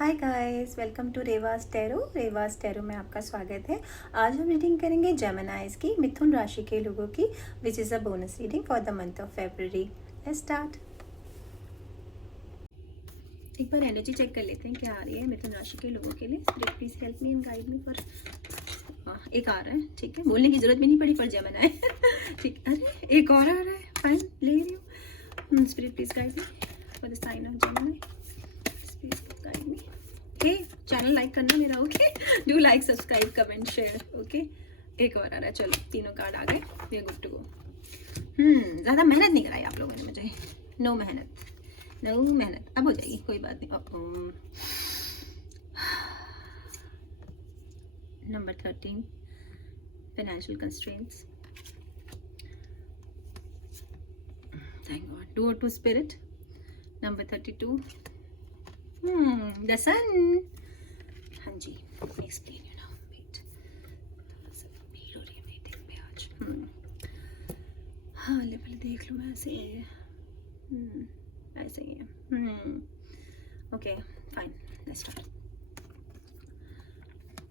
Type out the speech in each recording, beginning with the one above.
Hi guys, welcome to Reva's tarot में आपका स्वागत है। आज हम रीडिंग करेंगे जेमिनाइज की, मिथुन राशि के लोगों की, which is a bonus reading for the month of February. Let's start. एक बार एनर्जी चेक कर लेते हैं क्या आ रही है मिथुन राशि के लोगों के लिए। Please help me and guide me for. एक आ रहा है, ठीक है, बोलने की जरूरत भी नहीं पड़ी फॉर जेमिनाई। ठीक, अरे एक और आ रहा है, फाइन, ले रही हूँ। Spirit please guide me for the sign of Gemini. Please guide me. Hey, channel like करना मेरा, okay. Do like, subscribe, comment, share, okay. एक और आ रहा है, चलो तीनों कार्ड आ गए, we are good to go. ज़्यादा मेहनत नहीं कराई आप लोगों ने मुझे, नो मेहनत, नो मेहनत, अब हो जाएगी, कोई बात नहीं। Number 13, financial constraints. Thank God. Due to spirit. Number 32, the sun. हाँ जी, एक्सप्लेन यू नाउ। वेट, थोड़ा सा भीड़ हो रही है मीटिंग में आज। हाँ, लेवल देख लो, ऐसे ही है। ऐसे ही है। Okay, fine, let's start.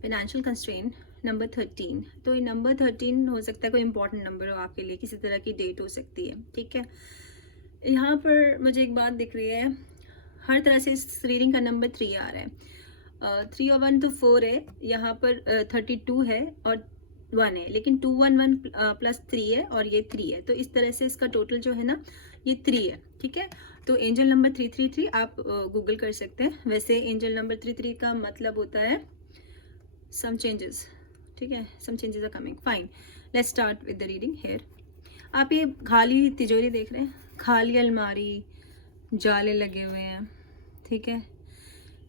Financial constraint number 13। तो ये नंबर 13 हो सकता है कोई इंपॉर्टेंट नंबर हो आपके लिए, किसी तरह की डेट हो सकती है, ठीक है। यहाँ पर मुझे एक बात दिख रही है, हर तरह से इस रीडिंग का नंबर 3 आ रहा है। 3 और 1 तो 4 है, यहाँ पर 32 है और 1 है, लेकिन 2 1 1 प्लस 3 है और ये 3 है, तो इस तरह से इसका टोटल जो है ना ये 3 है, ठीक है। तो एंजल नंबर 333 आप गूगल कर सकते हैं। वैसे एंजल नंबर 33 का मतलब होता है सम चेंजेस, ठीक है, some changes are coming, fine. Let's start with the reading here. आप ये खाली तिजोरी देख रहे हैं, खाली अलमारी, जाले लगे हुए हैं, ठीक है।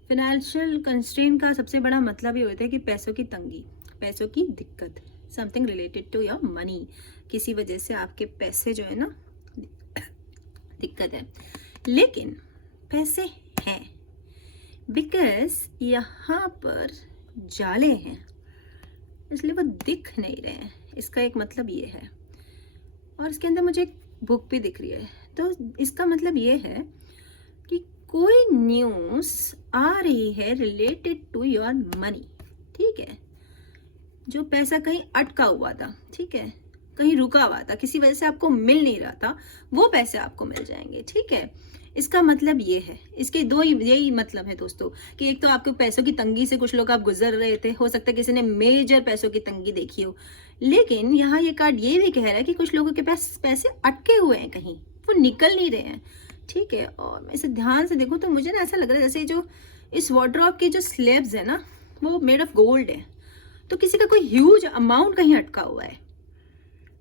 फाइनेंशियल कंस्ट्रेंट का सबसे बड़ा मतलब ये होता है कि पैसों की तंगी, पैसों की दिक्कत, something related to your money. किसी वजह से आपके पैसे जो है ना दिक्कत है, लेकिन पैसे हैं, बिकॉज यहाँ पर जाले हैं, इसलिए वो दिख नहीं रहे हैं। इसका एक मतलब ये है, और इसके अंदर मुझे एक बुक भी दिख रही है, तो इसका मतलब ये है कि कोई न्यूज़ आ रही है रिलेटेड टू योर मनी, ठीक है। जो पैसा कहीं अटका हुआ था, ठीक है, कहीं रुका हुआ था, किसी वजह से आपको मिल नहीं रहा था, वो पैसे आपको मिल जाएंगे, ठीक है। इसका मतलब ये है, इसके दो यही मतलब है दोस्तों, कि एक तो आपको पैसों की तंगी से कुछ लोग आप गुजर रहे थे, हो सकता है किसी ने मेजर पैसों की तंगी देखी हो, लेकिन यहाँ ये कार्ड ये भी कह रहा है कि कुछ लोगों के पास पैसे अटके हुए हैं कहीं, वो निकल नहीं रहे हैं, ठीक है। और मैं इसे ध्यान से देखूँ तो मुझे ना ऐसा लग रहा है जैसे जो इस वार्डरोब के जो स्लैब्स है ना वो मेड ऑफ गोल्ड है, तो किसी का कोई ह्यूज अमाउंट कहीं अटका हुआ है,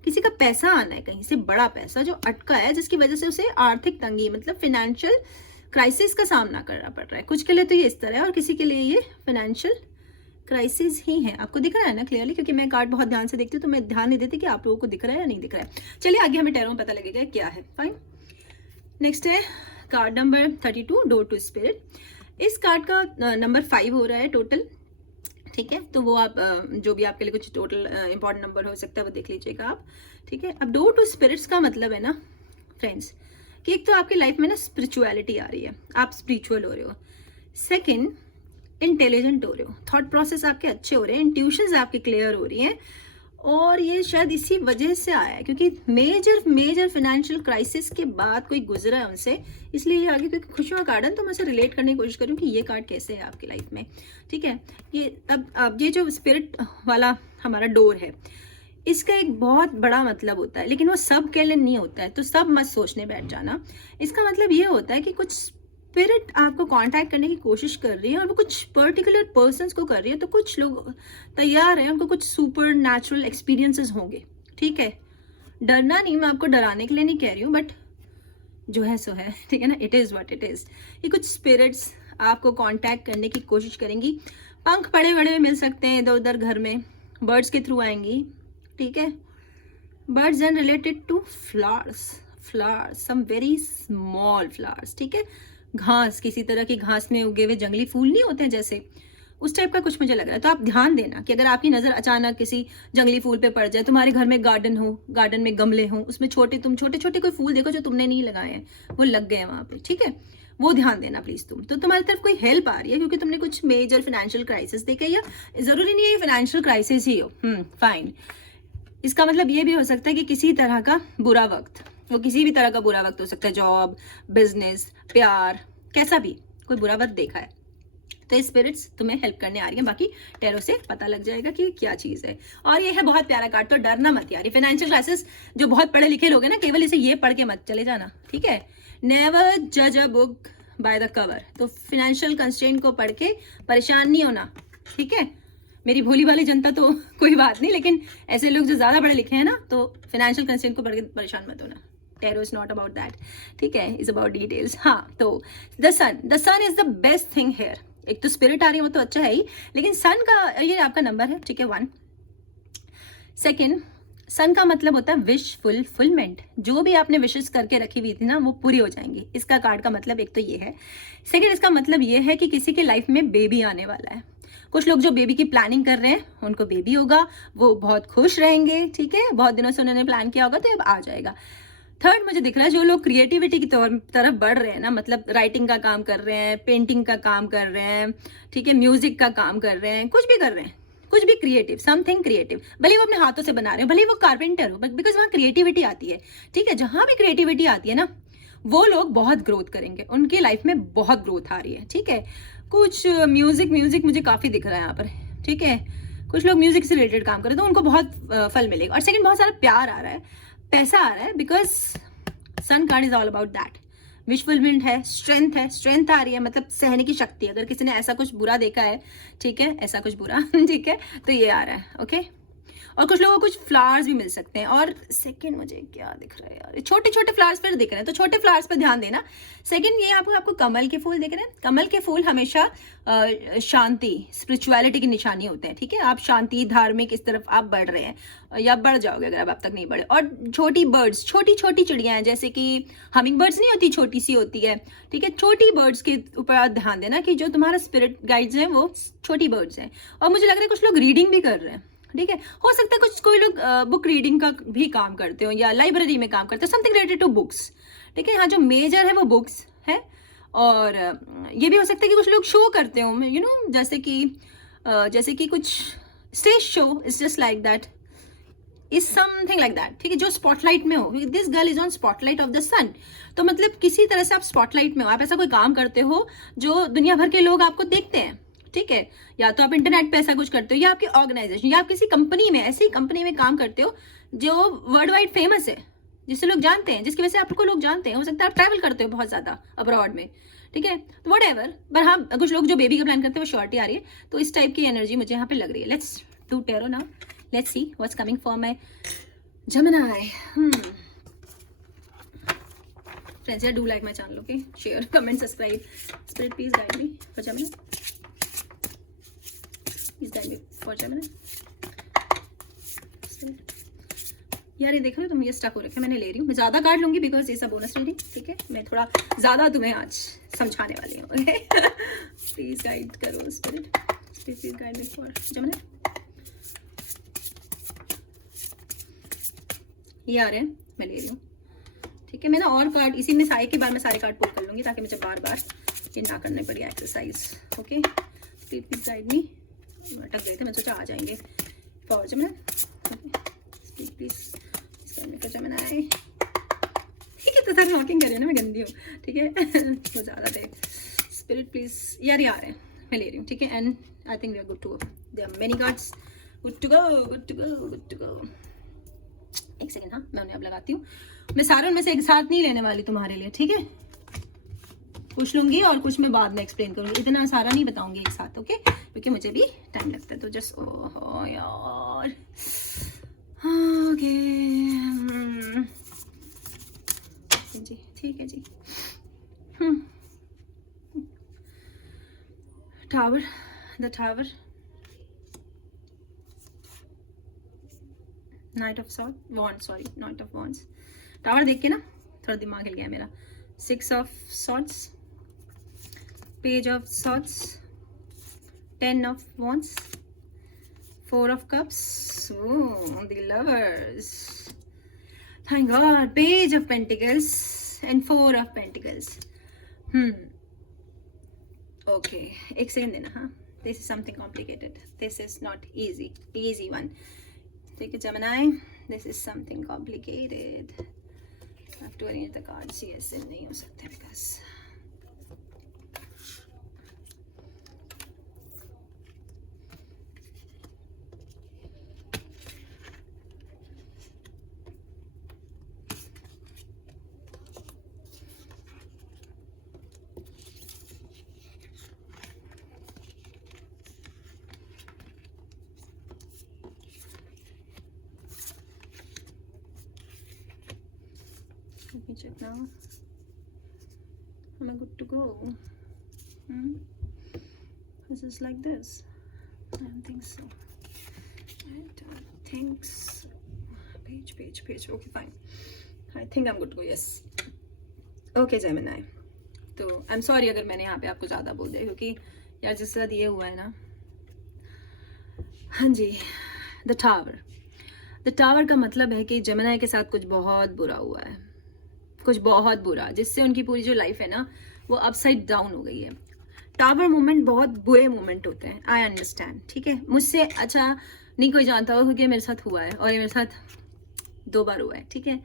किसी का पैसा आना है कहीं से, बड़ा पैसा जो अटका है, जिसकी वजह से उसे आर्थिक तंगी मतलब फाइनेंशियल क्राइसिस का सामना करना पड़ रहा है। कुछ के लिए तो ये इस तरह है और किसी के लिए ये फाइनेंशियल क्राइसिस ही है। आपको दिख रहा है ना क्लियरली, क्योंकि मैं कार्ड बहुत ध्यान से देखती हूँ तो मैं ध्यान नहीं देती कि आप लोगों को दिख रहा है या नहीं दिख रहा है। चलिए आगे हमें टैरो में पता लगेगा क्या है, फाइन। नेक्स्ट है card number 32, door to spirit. इस कार्ड का नंबर 5 हो रहा है टोटल, ठीक है। तो वो आप जो भी आपके लिए कुछ टोटल इंपॉर्टेंट नंबर हो सकता है वो देख लीजिएगा आप, ठीक है। अब डोर टू स्पिरिट्स का मतलब है ना फ्रेंड्स, कि एक तो आपकी लाइफ में ना स्पिरिचुअलिटी आ रही है, आप स्पिरिचुअल हो रहे हो। सेकंड, इंटेलिजेंट हो रहे हो, थॉट प्रोसेस आपके अच्छे हो रहे हैं, इंट्यूशंस आपकी क्लियर हो रही हैं, और ये शायद इसी वजह से आया है क्योंकि मेजर फाइनेंशियल क्राइसिस के बाद कोई गुजरा है उनसे, इसलिए ये आगे, क्योंकि खुशियों का कार्ड है तो मैं उसे रिलेट करने की कोशिश करूँ कि ये कार्ड कैसे है आपकी लाइफ में, ठीक है। ये अब ये जो स्पिरिट वाला हमारा डोर है, इसका एक बहुत बड़ा मतलब होता है, लेकिन वो सब के लिए नहीं होता है, तो सब मत सोचने बैठ जाना। इसका मतलब ये होता है कि कुछ स्पिरिट आपको कांटेक्ट करने की कोशिश कर रही है और वो कुछ पर्टिकुलर पर्सन्स को कर रही है, तो कुछ लोग तैयार हैं, उनको कुछ सुपर नेचुरल एक्सपीरियंसेस होंगे, ठीक है। डरना नहीं, मैं आपको डराने के लिए नहीं कह रही हूँ, बट जो है सो है, ठीक है ना, it is what it is. ये कुछ स्पिरिट्स आपको कांटेक्ट करने की कोशिश करेंगी, पंख पड़े बड़े मिल सकते हैं इधर उधर घर में, बर्ड्स के थ्रू आएंगी, ठीक है। Birds and related to flowers, some very small flowers, ठीक है। घास, किसी तरह की घास में उगे हुए जंगली फूल नहीं होते हैं जैसे, उस टाइप का कुछ मुझे लग रहा है। तो आप ध्यान देना कि अगर आपकी नज़र अचानक किसी जंगली फूल पे पड़ जाए, तुम्हारे घर में गार्डन हो, गार्डन में गमले हो, उसमें छोटे छोटे कोई फूल देखो जो तुमने नहीं लगाए हैं, वो लग गए हैं वहाँ पे, ठीक है। वो ध्यान देना प्लीज तुम। तो तुम्हारी तरफ कोई हेल्प आ रही है क्योंकि तुमने कुछ मेजर फाइनेंशियल क्राइसिस देखा, या जरूरी नहीं है फाइनेंशियल क्राइसिस ही हो, फाइन। इसका मतलब ये भी हो सकता है कि किसी तरह का बुरा वक्त, वो किसी भी तरह का बुरा वक्त हो सकता है, जॉब, बिजनेस, प्यार, कैसा भी कोई बुरा वक्त देखा है, तो स्पिरिट्स तुम्हें हेल्प करने आ रही है। बाकी टैरो से पता लग जाएगा कि क्या चीज़ है। और ये है बहुत प्यारा कार्ड, तो डरना मत यार। फाइनेंशियल क्राइसिस जो बहुत पढ़े लिखे लोग हैं ना, केवल इसे ये पढ़ के मत चले जाना, ठीक है। नेवर जज a book by the cover. तो फाइनेंशियल कंस्ट्रेंट को पढ़ के परेशान नहीं होना, ठीक है। मेरी भोली भाली जनता तो कोई बात नहीं, लेकिन ऐसे लोग जो ज़्यादा पढ़े लिखे हैं ना, तो फाइनेंशियल कंस्ट्रेंट को पढ़ के परेशान मत होना। Tarot is not about that, ठीक है, इज अबाउट डिटेल्स। हाँ, तो the sun is the best thing here. एक तो स्पिरिट आ रही है, वो तो अच्छा है ही, लेकिन सन का ये आपका नंबर है, ठीक है, 1। सेकेंड, सन का मतलब होता है विश फुलफिलमेंट। जो भी आपने विशेस करके रखी हुई थी ना, वो पूरी हो जाएंगी। इसका कार्ड का मतलब एक तो ये है। सेकेंड, इसका मतलब ये है कि किसी के लाइफ में बेबी आने वाला है। कुछ लोग जो बेबी की प्लानिंग कर रहे हैं, उनको बेबी होगा, वो बहुत खुश रहेंगे, ठीक है। बहुत दिनों से उन्होंने प्लान किया होगा, तो अब आ जाएगा। थर्ड, मुझे दिख रहा है जो लोग क्रिएटिविटी की तरफ बढ़ रहे हैं ना, मतलब राइटिंग का काम कर रहे हैं, पेंटिंग का काम कर रहे हैं, ठीक है, म्यूजिक का काम कर रहे हैं, कुछ भी कर रहे हैं, कुछ भी क्रिएटिव, समथिंग क्रिएटिव, भले वो अपने हाथों से बना रहे हो, भले वो कारपेंटर हो, बिकॉज वहाँ क्रिएटिविटी आती है, ठीक है। जहाँ भी क्रिएटिविटी आती है ना, वो लोग बहुत ग्रोथ करेंगे, उनकी लाइफ में बहुत ग्रोथ आ रही है, ठीक है। कुछ म्यूजिक मुझे काफ़ी दिख रहा है यहाँ पर, ठीक है। कुछ लोग म्यूजिक से रिलेटेड काम करें तो उनको बहुत फल मिलेगा। और सेकंड, बहुत सारा प्यार आ रहा है, पैसा आ रहा है, because sun card is all about that. Wish fulfilment है, स्ट्रेंथ आ रही है, मतलब सहने की शक्ति। अगर किसी ने ऐसा कुछ बुरा देखा है, ठीक है, ऐसा कुछ बुरा ठीक है, तो ये आ रहा है, ओके। और कुछ लोगों को कुछ फ्लावर्स भी मिल सकते हैं। और सेकंड, मुझे क्या दिख रहा है यार, छोटे छोटे फ्लावर्स पर दिख रहे हैं, तो छोटे फ्लावर्स पर ध्यान देना। सेकंड, ये आपको कमल के फूल दिख रहे हैं। कमल के फूल हमेशा शांति, स्पिरिचुअलिटी की निशानी होते हैं, ठीक है। आप शांति, धार्मिक, इस तरफ आप बढ़ रहे हैं या बढ़ जाओगे अगर आप अब तक नहीं बढ़े। और छोटी बर्ड्स, छोटी छोटी चिड़ियाँ हैं, जैसे कि हमिंग बर्ड्स नहीं होती, छोटी सी होती है, ठीक है। छोटी बर्ड्स के ऊपर आप ध्यान देना कि जो तुम्हारा स्पिरिट गाइड्स हैं वो छोटी बर्ड्स हैं। और मुझे लग रहा है कुछ लोग रीडिंग भी कर रहे हैं, ठीक है। हो सकता है कोई लोग बुक रीडिंग का भी काम करते हो या लाइब्रेरी में काम करते हो, समथिंग रिलेटेड टू बुक्स, ठीक है। यहाँ जो मेजर है वो बुक्स है। और ये भी हो सकता है कि कुछ लोग शो करते हो, यू नो, जैसे कि कुछ stage show, is just like that, is something like that, ठीक है। जो स्पॉटलाइट में हो, this girl is on spotlight of the sun. तो मतलब किसी तरह से आप स्पॉटलाइट में हो, आप ऐसा कोई काम करते हो जो दुनिया भर के लोग आपको देखते हैं, ठीक है। या तो आप इंटरनेट पे ऐसा कुछ करते हो, या आपकी ऑर्गेनाइजेशन, या आप किसी कंपनी में, ऐसी कंपनी में काम करते हो जो वर्ल्ड वाइड फेमस है, जिससे लोग जानते हैं, जिसकी वजह से आपको लोग जानते हैं। हो सकता है आप ट्रैवल करते हो बहुत ज़्यादा अब्रॉड में, ठीक है। तो वट एवर, पर हाँ, कुछ लोग जो बेबी का प्लान करते हैं वो श्योरिटी आ रही है। तो इस टाइप की एनर्जी मुझे यहाँ पे लग रही है। Let's do tarot now, let's see what's coming for my Gemini. Friends, यार do like my channel, okay, share, comment, subscribe. Spirit please guide me for Gemini, please guide me for Gemini. यार ये देख रहे हो तुम, ये stuck हो रखे, मैंने ले रही हूँ। मैं ज़्यादा कार्ड लूँगी बिकॉज ये सब बोनस रीडिंग, ठीक है। मैं थोड़ा ज़्यादा तुम्हें आज समझाने वाली हूँ, ओके। प्लीज़ गाइड करो spirit, please guide me for Gemini. ये आ रहे हैं, मैं ले रही हूँ, ठीक है। मैं ना और कार्ड इसी में सारे के बार में सारे कार्ड पुल कर लूँगी, ताकि मुझे बार बार ये ना करने पड़े एक्सरसाइज, ओके। प्लीज गाइड मी। अटक गए थे, मैं सोचा आ जाएंगे फॉर जेमिनी, प्लीज जेमिनी, ठीक है। तो सर नॉकिंग कर रही है ना, मैं गंदी हूँ, ठीक है। वो ज़्यादा थे। स्पिरिट प्लीज, यार ये आ रहे हैं, मैं ले रही हूँ, ठीक है। And I think we are good to go, there are many cards, good to go, good to go, good to go. एक सेकेंड, हाँ, मैं उन्हें अब लगाती हूँ। मैं सारे उनमें से एक साथ नहीं लेने वाली तुम्हारे लिए, ठीक है। कुछ लूँगी और कुछ मैं बाद में एक्सप्लेन करूँगी, इतना सारा नहीं बताऊँगी एक साथ, ओके, क्योंकि मुझे भी टाइम लगता है। तो जस्ट ओह यार, ओके जी, ठीक है जी। Tower, the tower, knight of sword, wand, sorry, knight of wands. Tower देख के ना थोड़ा दिमाग हिल गया मेरा। 6 of swords, page of swords, 10 of wands, 4 of cups, oh, the lovers, thank God, page of pentacles and 4 of pentacles. Okay, एक second देना। हाँ, this is something complicated, this is not easy, easy one. ठीक है Gemini, this is something complicated, I have to arrange the cards. ये ऐसे नहीं हो सकते because let me check now. Am I good to go? This is like this. I don't think so. I don't think so. Page. Okay, fine. I think I'm good to go. Yes. Okay, Gemini. तो I am sorry अगर मैंने यहाँ पे आपको ज़्यादा बोल दिया, क्योंकि यार जिस तरह ये हुआ है ना। हाँ जी, द टावर का मतलब है कि जेमिनी के साथ कुछ बहुत बुरा हुआ है, कुछ बहुत बुरा, जिससे उनकी पूरी जो लाइफ है ना वो अपसाइड डाउन हो गई है। टावर मोमेंट बहुत बुरे मोमेंट होते हैं, आई अंडरस्टैंड, ठीक है। मुझसे अच्छा नहीं कोई जानता हो, क्योंकि मेरे साथ हुआ है और ये मेरे साथ 2 बार हुआ है, ठीक है।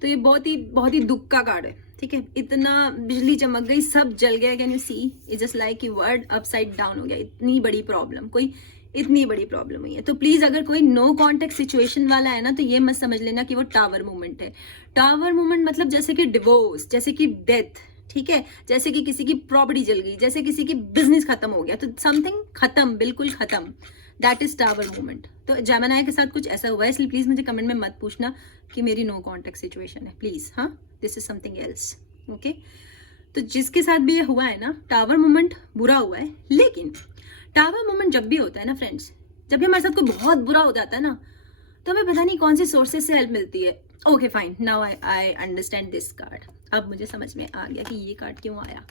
तो ये बहुत ही दुख का कार्ड है, ठीक है। इतना बिजली चमक गई, सब जल गया, can you see, it just like कि वर्ड अपसाइड डाउन हो गया। इतनी बड़ी प्रॉब्लम, कोई इतनी बड़ी प्रॉब्लम हुई है। तो प्लीज अगर कोई नो कॉन्टेक्ट सिचुएशन वाला है ना, तो ये मत समझ लेना कि वो टावर मूवमेंट है। टावर मूवमेंट मतलब जैसे कि डिवोर्स, जैसे कि डेथ, ठीक है, जैसे कि किसी की प्रॉपर्टी जल गई, जैसे किसी की बिजनेस खत्म हो गया, तो समथिंग खत्म, बिल्कुल खत्म, दैट इज टावर मूवमेंट। तो जेमिनी के साथ कुछ ऐसा हुआ है, इसलिए प्लीज मुझे कमेंट में मत पूछना कि मेरी नो कॉन्टेक्ट सिचुएशन है, प्लीज। हाँ, this is something else, okay. तो जिसके साथ भी ये हुआ है ना, टावर मूवमेंट बुरा हुआ है। लेकिन टावर मूवमेंट जब भी होता है ना फ्रेंड्स, जब भी हमारे साथ कोई बहुत बुरा हो जाता है ना, तो हमें पता नहीं कौन सी सोर्सेज से हेल्प मिलती है। Okay fine, now I understand this card. अब मुझे समझ में आ गया कि ये कार्ड क्यों आया,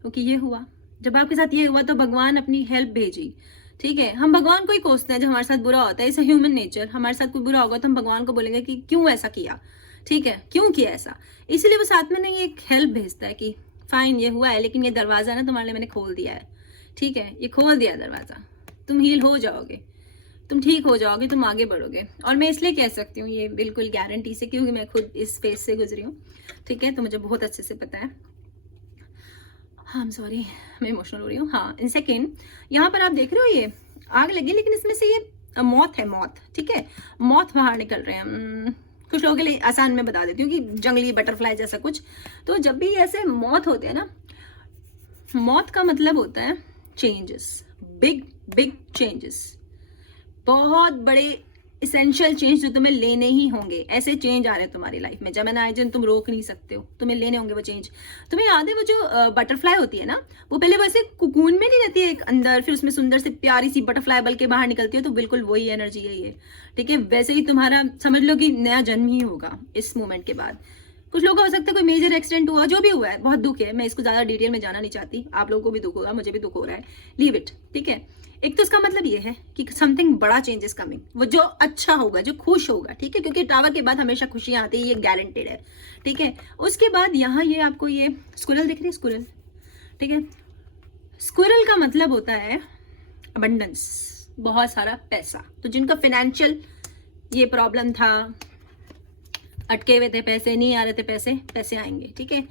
क्योंकि ये हुआ, जब आपके साथ ये हुआ तो भगवान अपनी हेल्प भेजी, ठीक है। हम भगवान को ही कोसते हैं जब हमारे साथ बुरा होता है, इट्स ह्यूमन नेचर। हमारे साथ कोई बुरा होगा तो हम भगवान को बोलेंगे कि क्यों ऐसा किया, ठीक है, क्यों किया ऐसा। इसलिए वो साथ में नहीं एक हेल्प भेजता है कि फाइन ये हुआ है, लेकिन ये दरवाजा ना तुम्हारे लिए मैंने खोल दिया है, ठीक है, ये खोल दिया दरवाजा, तुम हील हो जाओगे, तुम ठीक हो जाओगे, तुम आगे बढ़ोगे। और मैं इसलिए कह सकती हूँ ये बिल्कुल गारंटी से, क्योंकि मैं खुद इस फेज से गुजरी हूँ, ठीक है, तो मुझे बहुत अच्छे से पता है। हाँ, आई एम सॉरी, मैं इमोशनल हो रही हूँ। हाँ, इन सेकेंड यहाँ पर आप देख रहे हो ये आग लगी, लेकिन इसमें से ये मौत है, मौत, ठीक है, मौत बाहर निकल रहे हैं। कुछ लोगों के लिए आसान में बता देती हूँ कि जंगली बटरफ्लाई जैसा कुछ। तो जब भी ऐसे मौत होते हैं ना, मौत का मतलब होता है चेंजेस, बिग चेंजेस, बहुत बड़े इसेंशियल चेंज जो तुम्हें लेने ही होंगे। ऐसे चेंज आ रहे हैं तुम्हारी लाइफ में, जब मैंने जिन तुम रोक नहीं सकते हो, तुम्हें लेने होंगे वो चेंज। तुम्हें याद है वो जो बटरफ्लाई होती है ना, वो पहले वैसे कुकून में नहीं रहती है एक अंदर, फिर उसमें सुंदर से प्यारी सी बटरफ्लाई बल के बाहर निकलती है, तो बिल्कुल वही एनर्जी है ये, ठीक है। वैसे ही तुम्हारा समझ लो कि नया जन्म ही होगा इस मोमेंट के बाद। कुछ लोगों का हो सकता है कोई मेजर एक्सीडेंट हुआ, जो भी हुआ है बहुत दुख है, मैं इसको ज्यादा डिटेल में जाना नहीं चाहती। आप लोगों को भी दुख होगा, मुझे भी दुख हो रहा है, लीव इट, ठीक है। एक तो इसका मतलब ये है कि समथिंग बड़ा चेंजेस कमिंग, वो जो अच्छा होगा, जो खुश होगा, ठीक है, क्योंकि टावर के बाद हमेशा खुशियां आती है, ये गारंटेड है, ठीक है। उसके बाद यहाँ ये आपको ये स्क्विरल दिख रही है, स्क्विरल, ठीक है। स्क्विरल का मतलब होता है अबंडेंस, बहुत सारा पैसा। तो जिनका फाइनेंशियल ये प्रॉब्लम था, अटके हुए थे पैसे, नहीं आ रहे थे पैसे, पैसे आएंगे, ठीक है।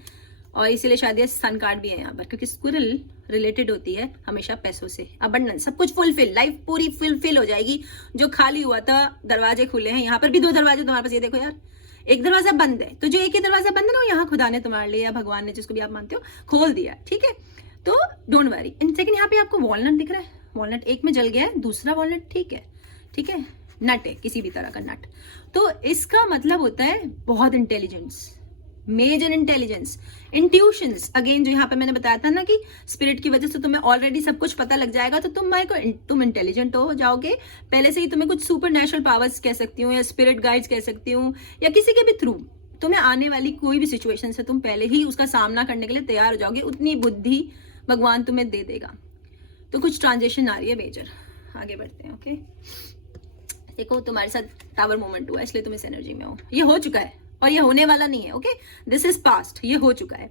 और इसीलिए शायद ये सन कार्ड भी है यहाँ पर, क्योंकि स्क्विरल रिलेटेड होती है हमेशा पैसों से, अबंडेंस, सब कुछ फुलफिल, लाइफ पूरी फुलफिल हो जाएगी। जो खाली हुआ था, दरवाजे खुले हैं, यहाँ पर भी 2 दरवाजे तुम्हारे पास, ये देखो यार, एक दरवाजा बंद है, तो जो एक ही दरवाजा बंद है ना, यहाँ खुदा ने तुम्हारे लिए या भगवान ने, जिसको भी आप मानते हो, खोल दिया, ठीक है। तो डोंट वरी। इन सेकंड यहाँ पे आपको वॉलनट दिख रहा है, वॉलनट एक में जल गया है, दूसरा वॉलनट ठीक है, ठीक है, नट है, किसी भी तरह का नट। तो इसका मतलब होता है बहुत intelligence, major intelligence, intuitions. Again जो यहाँ पे मैंने बताया था ना कि स्पिरिट की वजह से तुम्हें ऑलरेडी सब कुछ पता लग जाएगा, तो तुम इंटेलिजेंट हो जाओगे पहले से ही। तुम्हें कुछ सुपर नेचुरल पावर्स कह सकती हूँ, या स्पिरिट गाइड्स कह सकती हूँ, या किसी के भी थ्रू तुम्हें आने वाली कोई भी सिचुएशन से तुम पहले ही उसका सामना करने के लिए तैयार हो जाओगे, उतनी बुद्धि भगवान तुम्हें दे देगा। तो कुछ ट्रांजेक्शन आ रही है मेजर, आगे बढ़ते हैं, ओके। देखो तुम्हारे साथ टावर मूवमेंट हुआ, इसलिए तुम इस एनर्जी में हो, ये हो चुका है और ये होने वाला नहीं है, ओके, दिस इज पास्ट, ये हो चुका है।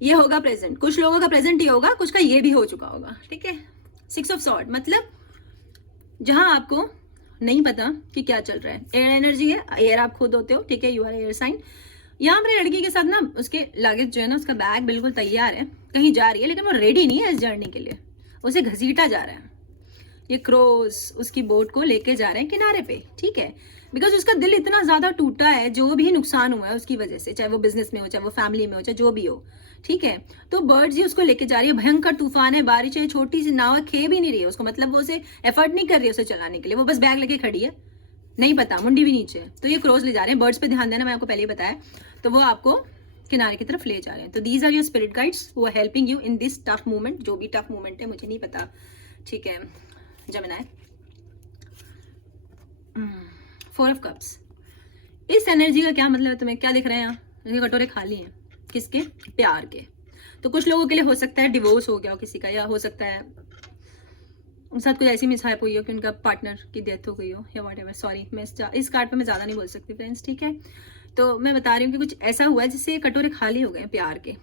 ये होगा प्रेजेंट, कुछ लोगों का प्रेजेंट ये होगा, कुछ का ये भी हो चुका होगा, ठीक है। 6 ऑफ सॉर्ड मतलब जहां आपको नहीं पता कि क्या चल रहा है, एयर एनर्जी है, एयर आप खुद होते हो, ठीक है, यू आर एयर साइन। यहाँ पर लड़की के साथ ना उसके लागेज जो है ना, उसका बैग बिल्कुल तैयार है, कहीं जा रही है लेकिन वो रेडी नहीं है इस जर्नी के लिए, उसे घसीटा जा रहा है। ये क्रोस उसकी बोट को लेके जा रहे हैं किनारे पे, ठीक है, बिकॉज उसका दिल इतना ज्यादा टूटा है, जो भी नुकसान हुआ है उसकी वजह से, चाहे वो बिजनेस में हो, चाहे वो फैमिली में हो, चाहे जो भी हो, ठीक है। तो बर्ड्स ही उसको लेके जा रही है, भयंकर तूफान है, बारिश है, छोटी सी नाव खे भी नहीं रही है उसको, मतलब वो उसे एफर्ट नहीं कर रही है उसे चलाने के लिए, वो बस बैग लेके खड़ी है, नहीं पता, मुंडी भी नीचे है। तो ये क्रॉस ले जा रहे हैं, बर्ड्स पे ध्यान देना, मैं आपको पहले ही बताया, तो वो आपको किनारे की तरफ ले जा रहे हैं। तो these are your spirit guides who are helping you in this tough moment, जो भी टफ मोमेंट है मुझे नहीं पता, ठीक है। जेमिनी, 4 ऑफ कप्स, इस एनर्जी का क्या मतलब है तुम्हें, क्या दिख रहे हैं यहाँ, ये कटोरे खाली हैं, किसके, प्यार के। तो कुछ लोगों के लिए हो सकता है डिवोर्स हो गया हो किसी का, या हो सकता है उनके साथ कुछ ऐसी मिसहैप हुई हो कि उनका पार्टनर की डेथ हो गई हो, या व्हाटएवर। सॉरी, मैं इस कार्ड पे मैं ज़्यादा नहीं बोल सकती फ्रेंड्स, ठीक है। तो मैं बता रही हूँ कि कुछ ऐसा हुआ है जिससे कटोरे खाली हो गए प्यार के,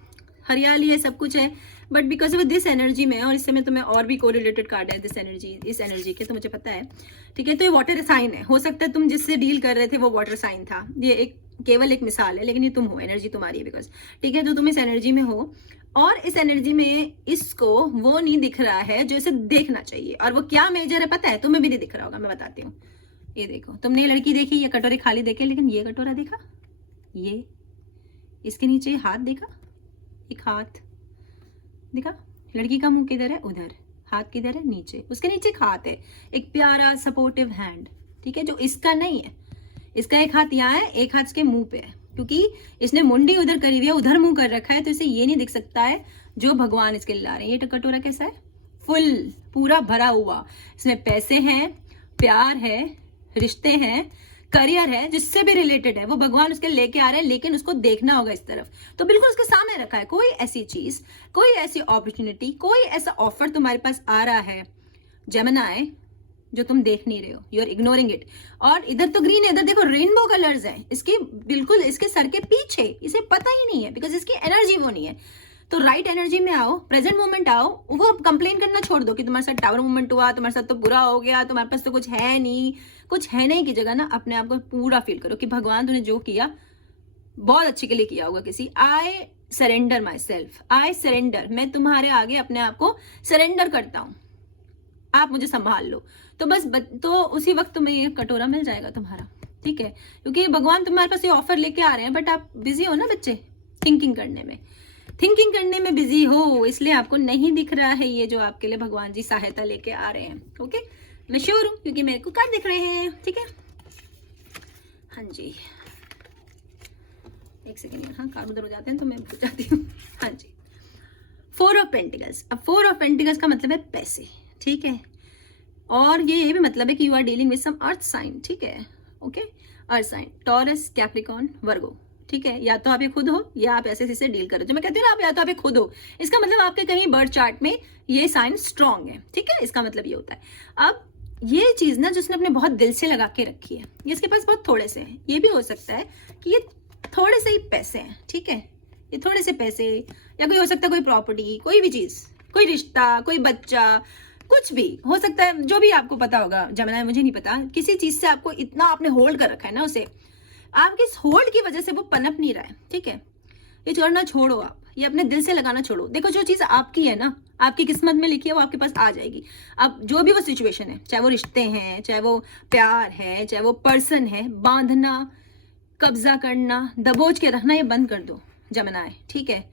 हरियाली है, सब कुछ है, but because of this energy में, और इससे मैं तुम्हें और भी कोरिलेटेड कार्ड है दिस एनर्जी, इस एनर्जी के, तो मुझे पता है, ठीक है। तो ये वाटर साइन है, हो सकता है तुम जिससे डील कर रहे थे वो वाटर साइन था, ये एक केवल एक मिसाल है, लेकिन ये तुम हो, एनर्जी तुम्हारी है, बिकॉज, ठीक है, तो तुम इस एनर्जी में हो, और इस एनर्जी में इसको वो नहीं दिख रहा है जो इसे देखना चाहिए, और वो क्या मेजर है पता है, तुम्हें भी नहीं दिख रहा होगा, मैं बताती हूँ। ये देखो, तुमने लड़की देखी, ये कटोरे खाली देखे, लेकिन ये कटोरा देखा, ये इसके नीचे हाथ देखा, एक हाथ देखा, लड़की का मुंह किधर है, उधर, हाथ किधर है, नीचे, उसके नीचे एक हाथ है, एक प्यारा सपोर्टिव हैंड, ठीक है, जो इसका नहीं है, इसका एक हाथ यहाँ है, एक हाथ इसके मुंह पे है, क्योंकि इसने मुंडी उधर करी हुई है, उधर मुंह कर रखा है, तो इसे ये नहीं दिख सकता है जो भगवान इसके ला रहे हैं। ये कटोरा कैसा है, फुल, पूरा भरा हुआ, इसमें पैसे हैं, प्यार है, रिश्ते हैं, करियर है, जिससे भी रिलेटेड है वो भगवान उसके लेके आ रहे हैं, लेकिन उसको देखना होगा इस तरफ, तो बिल्कुल उसके सामने रखा है। कोई ऐसी चीज, कोई ऐसी अपॉर्चुनिटी, कोई ऐसा ऑफर तुम्हारे पास आ रहा है जेमिनी, जो तुम देख नहीं रहे हो, यू आर इग्नोरिंग इट। और इधर तो ग्रीन है, इधर देखो रेनबो कलर्स हैं इसके, बिल्कुल इसके सर के पीछे, इसे पता ही नहीं है, बिकॉज इसकी एनर्जी वो नहीं है। तो राइट एनर्जी में आओ, प्रेजेंट मोमेंट आओ, वो कंप्लेन करना छोड़ दो कि तुम्हारे साथ टावर मोमेंट हुआ, तुम्हारे साथ तो बुरा हो गया, तुम्हारे पास तो कुछ है नहीं, कुछ है नहीं की जगह ना अपने आप को पूरा फील करो कि भगवान तूने जो किया बहुत अच्छे के लिए किया होगा किसी। I surrender my self, I surrender, मैं तुम्हारे आगे अपने आप को सरेंडर करता हूँ, आप मुझे संभाल लो। तो बस तो उसी वक्त तुम्हें ये कटोरा मिल जाएगा तुम्हारा, ठीक है, क्योंकि भगवान तुम्हारे पास ये ऑफर लेके आ रहे हैं, बट आप बिजी हो ना बच्चे, थिंकिंग करने में बिजी हो, इसलिए आपको नहीं दिख रहा है ये जो आपके लिए भगवान जी सहायता लेके आ रहे हैं। ओके, मैं श्योर हूँ क्योंकि मेरे को कार्ड दिख रहे हैं, ठीक है। हाँ जी, एक सेकेंड यार, हाँ कार्ड उधर हो जाते हैं तो मैं भूल जाती हूँ। हाँ जी, 4 ऑफ पेंटिकल्स। अब 4 ऑफ पेंटिकल्स का मतलब है पैसे, ठीक है, और ये भी मतलब है कि you are dealing with some earth sign, ठीक है, okay, earth sign, Taurus, Capricorn, Virgo, ठीक है। या तो आप ये खुद हो, या आप ऐसे से डील करो, जो मैं कहती हूँ ना, आप या तो आप ये खुद हो, इसका मतलब आपके कहीं बर्थ चार्ट में ये साइन स्ट्रॉन्ग है, ठीक है, इसका मतलब ये होता है। अब ये चीज ना जिसने अपने बहुत दिल से लगा के रखी है, ये इसके पास बहुत थोड़े से हैं, ये भी हो सकता है कि ये थोड़े से ही पैसे हैं, ठीक है, ये थोड़े से पैसे, या कोई हो सकता है कोई प्रॉपर्टी, कोई भी चीज, कोई रिश्ता, कोई बच्चा, कुछ भी हो सकता है, जो भी आपको पता होगा जेमिनी, मुझे नहीं पता, किसी चीज से आपको इतना आपने होल्ड कर रखा है ना, उसे आपकी इस होल्ड की वजह से वो पनप नहीं रहा है, ठीक है। ये छोड़ना छोड़ो, आप ये अपने दिल से लगाना छोड़ो। देखो जो चीज आपकी है ना, आपकी किस्मत में लिखी है, वो आपके पास आ जाएगी। अब जो भी वो सिचुएशन है, चाहे वो रिश्ते हैं, चाहे वो प्यार है, चाहे वो पर्सन है, बांधना, कब्जा करना, दबोच के रखना, ये बंद कर दो जेमिनी, ठीक है।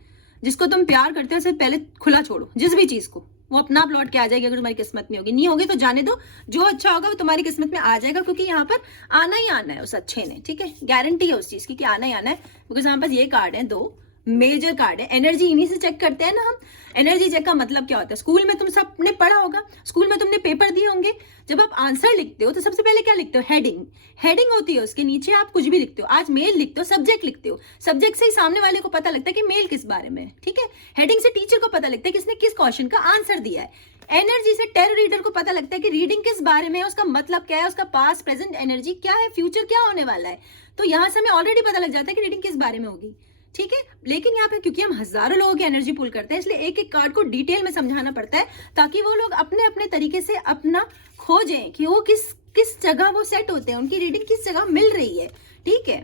जिसको तुम प्यार करते हो उसे पहले खुला छोड़ो, जिस भी चीज को, वो अपना आप लौट के आ जाएगी। अगर तुम्हारी किस्मत में होगी, नहीं होगी तो जाने दो, जो अच्छा होगा वो तुम्हारी किस्मत में आ जाएगा, क्योंकि यहाँ पर आना ही आना है उस अच्छे ने, ठीक है, गारंटी है उस चीज की कि आना ही आना है। बिकॉज हमारे पास ये कार्ड है, 2 मेजर कार्ड है, एनर्जी इन्हीं से चेक करते हैं ना हम। एनर्जी चेक का मतलब क्या होता है, स्कूल में तुम सबने पढ़ा होगा, स्कूल में तुमने पेपर दिए होंगे, जब आप आंसर लिखते हो तो सबसे पहले क्या लिखते हो, हेडिंग होती है, उसके नीचे आप कुछ भी लिखते हो। आज मेल लिखते हो, सब्जेक्ट लिखते हो, सब्जेक्ट से ही सामने वाले को पता लगता है कि मेल किस बारे में है, ठीक है। हेडिंग से टीचर को पता लगता है कि इसने किस क्वेश्चन का आंसर दिया है। एनर्जी से टेरो रीडर को पता लगता है कि रीडिंग किस बारे में है, उसका मतलब क्या है, उसका पास्ट प्रेजेंट एनर्जी क्या है, फ्यूचर क्या होने वाला है। तो यहाँ से हमें ऑलरेडी पता लग जाता है कि रीडिंग किस बारे में होगी, ठीक है। लेकिन यहाँ पे क्योंकि हम हजारों लोगों की एनर्जी पुल करते हैं, इसलिए एक एक कार्ड को डिटेल में समझाना पड़ता है, ताकि वो लोग अपने अपने तरीके से अपना खोजें कि वो किस किस जगह वो सेट होते हैं, उनकी रीडिंग किस जगह मिल रही है। ठीक है,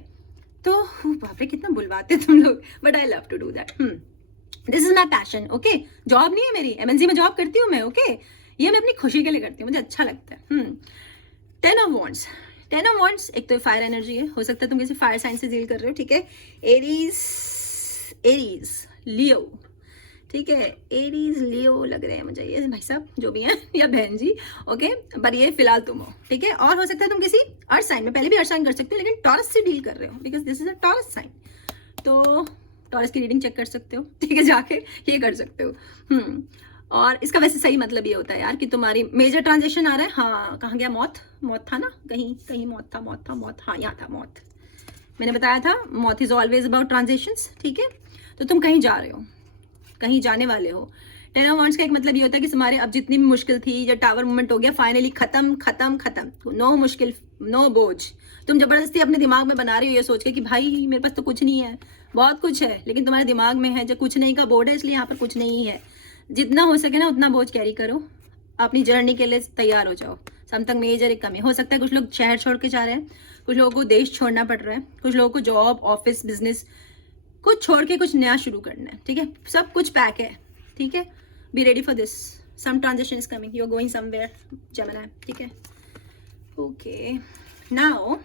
तो बाप रे कितना बुलवाते तुम लोग, but I love to do that. This is my passion. Okay, job नहीं है मेरी, एमएनसी में जॉब करती हूँ मैं। ओके, ये मैं अपनी खुशी के लिए करती हूँ, मुझे अच्छा लगता है। 10 ऑफ वॉन्ड्स। 10 ऑफ वॉन्ड्स एक तो फायर एनर्जी है, हो सकता है तुम किसी फायर साइन से डील कर रहे हो। ठीक है, एरीज लियो। ठीक है, एरीज लियो लग रहे हैं मुझे ये भाई साहब जो भी हैं या बहन जी। ओके, पर ये फिलहाल तुम हो। ठीक है, और हो सकता है तुम किसी अर्थ साइन में, पहले भी अर्थ साइन कर सकते हो, लेकिन टॉरस से डील कर रहे हो, because this is a Taurus sign. तो टॉरस की रीडिंग चेक कर सकते हो। ठीक है, जाके ये कर सकते हो। और इसका वैसे सही मतलब ये होता है यार कि तुम्हारी मेजर ट्रांजेक्शन आ रहा है। हाँ, कहाँ गया मौत? मौत था ना, कहीं कहीं मौत था, मौत था, मौत। हाँ, यहाँ था मौत। मैंने बताया था मौत इज ऑलवेज अबाउट ट्रांजेक्शंस। ठीक है, तो तुम कहीं जा रहे हो, कहीं जाने वाले हो। 10 ऑफ वॉन्ड्स का एक मतलब ये होता है कि तुम्हारे अब जितनी भी मुश्किल थी, या टावर मूवमेंट हो गया, फाइनली खत्म खत्म खत्म। नो मुश्किल, नो बोझ। तुम जबरदस्ती अपने दिमाग में बना रही हो ये सोच के कि भाई मेरे पास तो कुछ नहीं है, बहुत कुछ है, लेकिन तुम्हारे दिमाग में है जो कुछ नहीं का बोर्ड है, इसलिए यहाँ पर कुछ नहीं है। जितना हो सके ना उतना बोझ कैरी करो, अपनी जर्नी के लिए तैयार हो जाओ। समथिंग मेजर एक कमी हो सकता है, कुछ लोग शहर छोड़ के जा रहे हैं, कुछ लोगों को देश छोड़ना पड़ रहा है, कुछ लोगों को जॉब, ऑफिस, बिजनेस कुछ छोड़ के कुछ नया शुरू करना है। ठीक है, सब कुछ पैक है। ठीक है, be ready for this, some transaction is coming, you are going somewhere Gemini. ठीक है, ओके, नाउ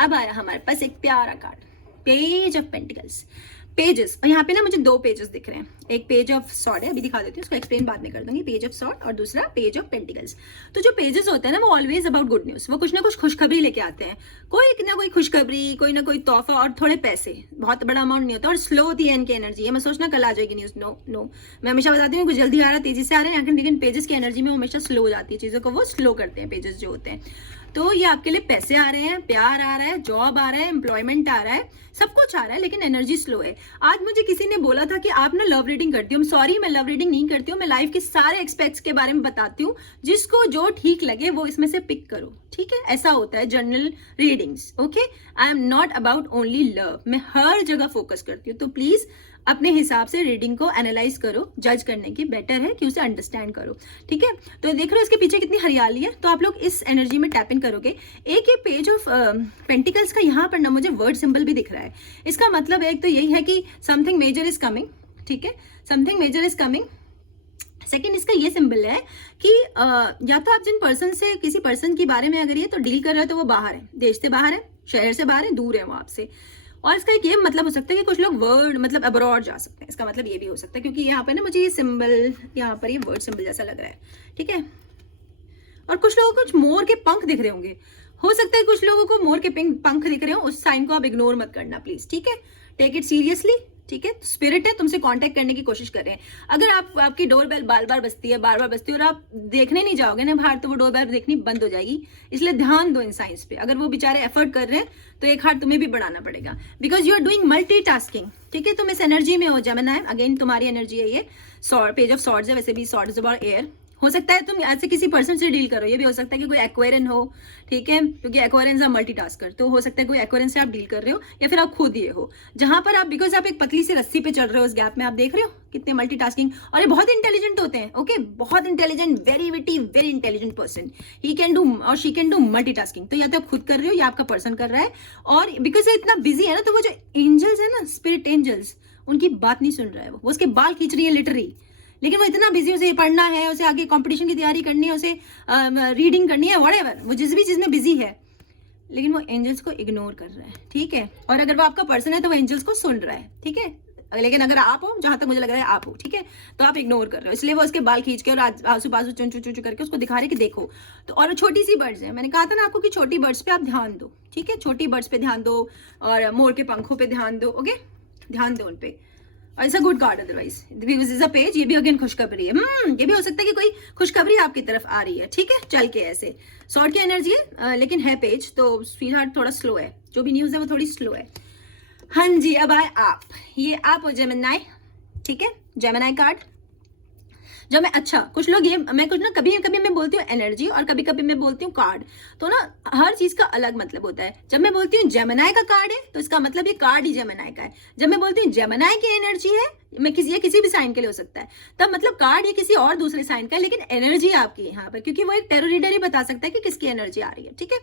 अब आया हमारे पास एक प्यारा card, page of pentacles. Pages, और यहाँ पे ना मुझे 2 पेजेस दिख रहे हैं। एक पेज ऑफ सॉर्ड है, अभी दिखा देती हूँ, उसको एक्सप्लेन बाद में कर दूंगी। पेज ऑफ सॉर्ड और दूसरा पेज ऑफ पेंटिकल्स। तो जो पेजेस होते हैं ना, वो ऑलवेज अबाउट गुड न्यूज, वो कुछ ना कुछ खुशखबरी लेके आते हैं, कोई ना कोई खुशखबरी, कोई ना कोई तोहफा और थोड़े पैसे। बहुत बड़ा अमाउंट नहीं होता, और स्लो होती है इनकी एनर्जी। मैं सोचना कल आ जाएगी न्यूज, नो नो, मैं हमेशा बताती हूँ कुछ जल्दी आ रहा है, तेजी से आ रहे हैं, लेकिन पेजेस की एनर्जी में हमेशा स्लो हो जाती है, चीजों को वो स्लो करते हैं पेजेस जो होते हैं। तो ये आपके लिए पैसे आ रहे हैं, प्यार आ रहा है, जॉब आ रहा है, एम्प्लॉयमेंट आ रहा है, सब कुछ आ रहा है, लेकिन एनर्जी स्लो है। आज मुझे किसी ने बोला था कि आप ना लव रीडिंग करती हूँ। सॉरी, मैं लव रीडिंग नहीं करती हूँ, मैं लाइफ के सारे एक्सपेक्ट्स के बारे में बताती हूँ, जिसको जो ठीक लगे वो इसमें से पिक करो। ठीक है, ऐसा होता है general readings. Okay, I am not about only love, मैं हर जगह फोकस करती हूँ। तो प्लीज अपने हिसाब से रीडिंग को एनालाइज करो, जज करने की बेटर है कि उसे अंडरस्टैंड करो। ठीक है, तो देख रहे हो इसके पीछे कितनी हरियाली है, तो आप लोग इस एनर्जी में टैप इन करोगे। एक ये पेज ऑफ पेंटिकल्स का यहाँ पर ना मुझे वर्ड सिंबल भी दिख रहा है। इसका मतलब एक तो यही है कि समथिंग मेजर इज कमिंग। ठीक है, something major is coming. Second, इसका ये सिंबल है कि या तो आप जिन पर्सन से, किसी पर्सन के बारे में अगर ये तो डील कर रहे हो, तो वो बाहर है, देश से बाहर है, शहर से बाहर है, दूर है वो आपसे। और इसका एक ये मतलब हो सकता है कि कुछ लोग वर्ड मतलब अब्रॉड जा सकते हैं, इसका मतलब ये भी हो सकता है, क्योंकि यहाँ पे ना मुझे ये सिंबल, यहाँ पर ये वर्ड सिंबल जैसा लग रहा है। ठीक है, और कुछ लोगों को कुछ मोर के पंख दिख रहे होंगे, हो सकता है कुछ लोगों को मोर के पंख दिख रहे हो, उस साइन को आप इग्नोर मत करना प्लीज। ठीक है, टेक इट सीरियसली। ठीक है, स्पिरिट है, तुमसे कांटेक्ट करने की कोशिश कर रहे हैं। अगर आपकी डोर बेल बार बार बजती है, बार बार बजती है, और आप देखने नहीं जाओगे ना बाहर, तो वो डोर बेल देखनी बंद हो जाएगी। इसलिए ध्यान दो इन साइंस पे। अगर वो बेचारे एफर्ट कर रहे हैं, तो एक हाथ तुम्हें भी बढ़ाना पड़ेगा, because you are doing multitasking. ठीक है, तुम इस एनर्जी में हो जेमिनी, अगेन तुम्हारी एनर्जी है ये। पेज ऑफ सॉर्ड्स है, वैसे भी सॉर्ड्स अबाउट एयर। हो सकता है तुम ऐसे किसी पर्सन से डील करो, ये भी हो सकता है कि कोई एक्वेरियन हो। ठीक है, क्योंकि एक्वेरियंस मल्टीटास्कर, तो हो सकता है कोई एक्वेरियन से आप डील कर रहे हो, या फिर आप खुद ये हो जहां पर आप, बिकॉज आप एक पतली सी रस्सी पे चल रहे हो, उस गैप में आप देख रहे हो कितने मल्टीटास्किंग। और ये बहुत इंटेलिजेंट होते हैं। ओके, बहुत intelligent, very witty, very intelligent person. He can do और शी कैन डू मल्टीटास्किंग। तो या तो आप खुद कर रहे हो, या आपका पर्सन कर रहा है। और बिकॉज ये इतना बिजी है ना, तो वो जो एंजल्स है ना, स्पिरिट एंजल्स, उनकी बात नहीं सुन रहा है, वो उसके बाल खींच रही है लिटरली, लेकिन वो इतना बिजी, उसे पढ़ना है, उसे आगे कंपटीशन की तैयारी करनी है, उसे रीडिंग करनी है, व्हाटएवर, वो जिस भी चीज में बिजी है, लेकिन वो एंजल्स को इग्नोर कर रहा है। ठीक है, और अगर वो आपका पर्सन है तो वो एंजल्स को सुन रहा है। ठीक है, लेकिन अगर आप हो, जहां तक मुझे लग रहा है आप हो, ठीक है, तो आप इग्नोर कर रहे हो, इसलिए वो उसके बाल खींच के और आजू बाजू चुन चुन चुन करके उसको दिखा रहे कि देखो। तो और छोटी सी बर्ड्स है, मैंने कहा था ना आपको कि छोटी बर्ड्स पे आप ध्यान दो। ठीक है, छोटी बर्ड्स पे ध्यान दो, और मोर के पंखों पे ध्यान दो। ओके, ध्यान दो उन पे। और it's a good card otherwise, this is a page, ये भी अगेन खुशखबरी है। ये भी हो सकता है कि कोई खुशखबरी आपकी तरफ आ रही है। ठीक है, चल के ऐसे सॉर्ट की एनर्जी है, लेकिन है पेज, तो स्वीट हार्ट थोड़ा स्लो है, जो भी न्यूज है वो थोड़ी स्लो है। हाँ जी, अब आए आप, ये आप हो जेमिनी। ठीक है, जेमिनी कार्ड। जब मैं अच्छा कुछ लोग ये मैं कुछ ना कभी कभी मैं बोलती हूँ एनर्जी और कभी कभी मैं बोलती हूँ कार्ड, तो ना हर चीज का अलग मतलब होता है। जब मैं बोलती हूँ जेमिनी का कार्ड है तो इसका मतलब ये कार्ड ही जेमिनी का है। जब मैं बोलती हूँ जेमिनी की एनर्जी है, मैं किसी भी साइन के लिए हो सकता है, तब मतलब कार्ड ये किसी और दूसरे साइन का है, लेकिन एनर्जी आपकी यहाँ पर, क्योंकि वो एक टेरो रीडर ही बता सकता है कि किसकी एनर्जी आ रही है। ठीक है,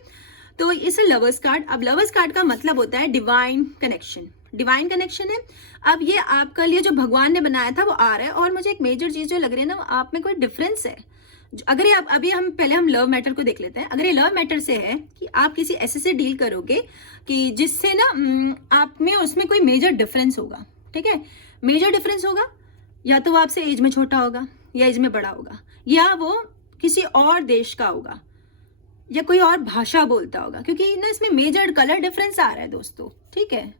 तो इसे लवर्स कार्ड। अब लवर्स कार्ड का मतलब होता है डिवाइन कनेक्शन, डिवाइन कनेक्शन है। अब ये आपका लिए जो भगवान ने बनाया था वो आ रहा है, और मुझे एक मेजर चीज जो लग रही है ना, आप में कोई डिफरेंस है। अगर ये अभी हम पहले लव मैटर को देख लेते हैं। अगर ये लव मैटर से है कि आप किसी ऐसे से डील करोगे कि जिससे ना आप में उसमें कोई मेजर डिफरेंस होगा। ठीक है, मेजर डिफरेंस होगा, या तो वो आपसे एज में छोटा होगा या एज में बड़ा होगा, या वो किसी और देश का होगा, या कोई और भाषा बोलता होगा, क्योंकि ना इसमें मेजर कलर डिफरेंस आ रहा है दोस्तों। ठीक है,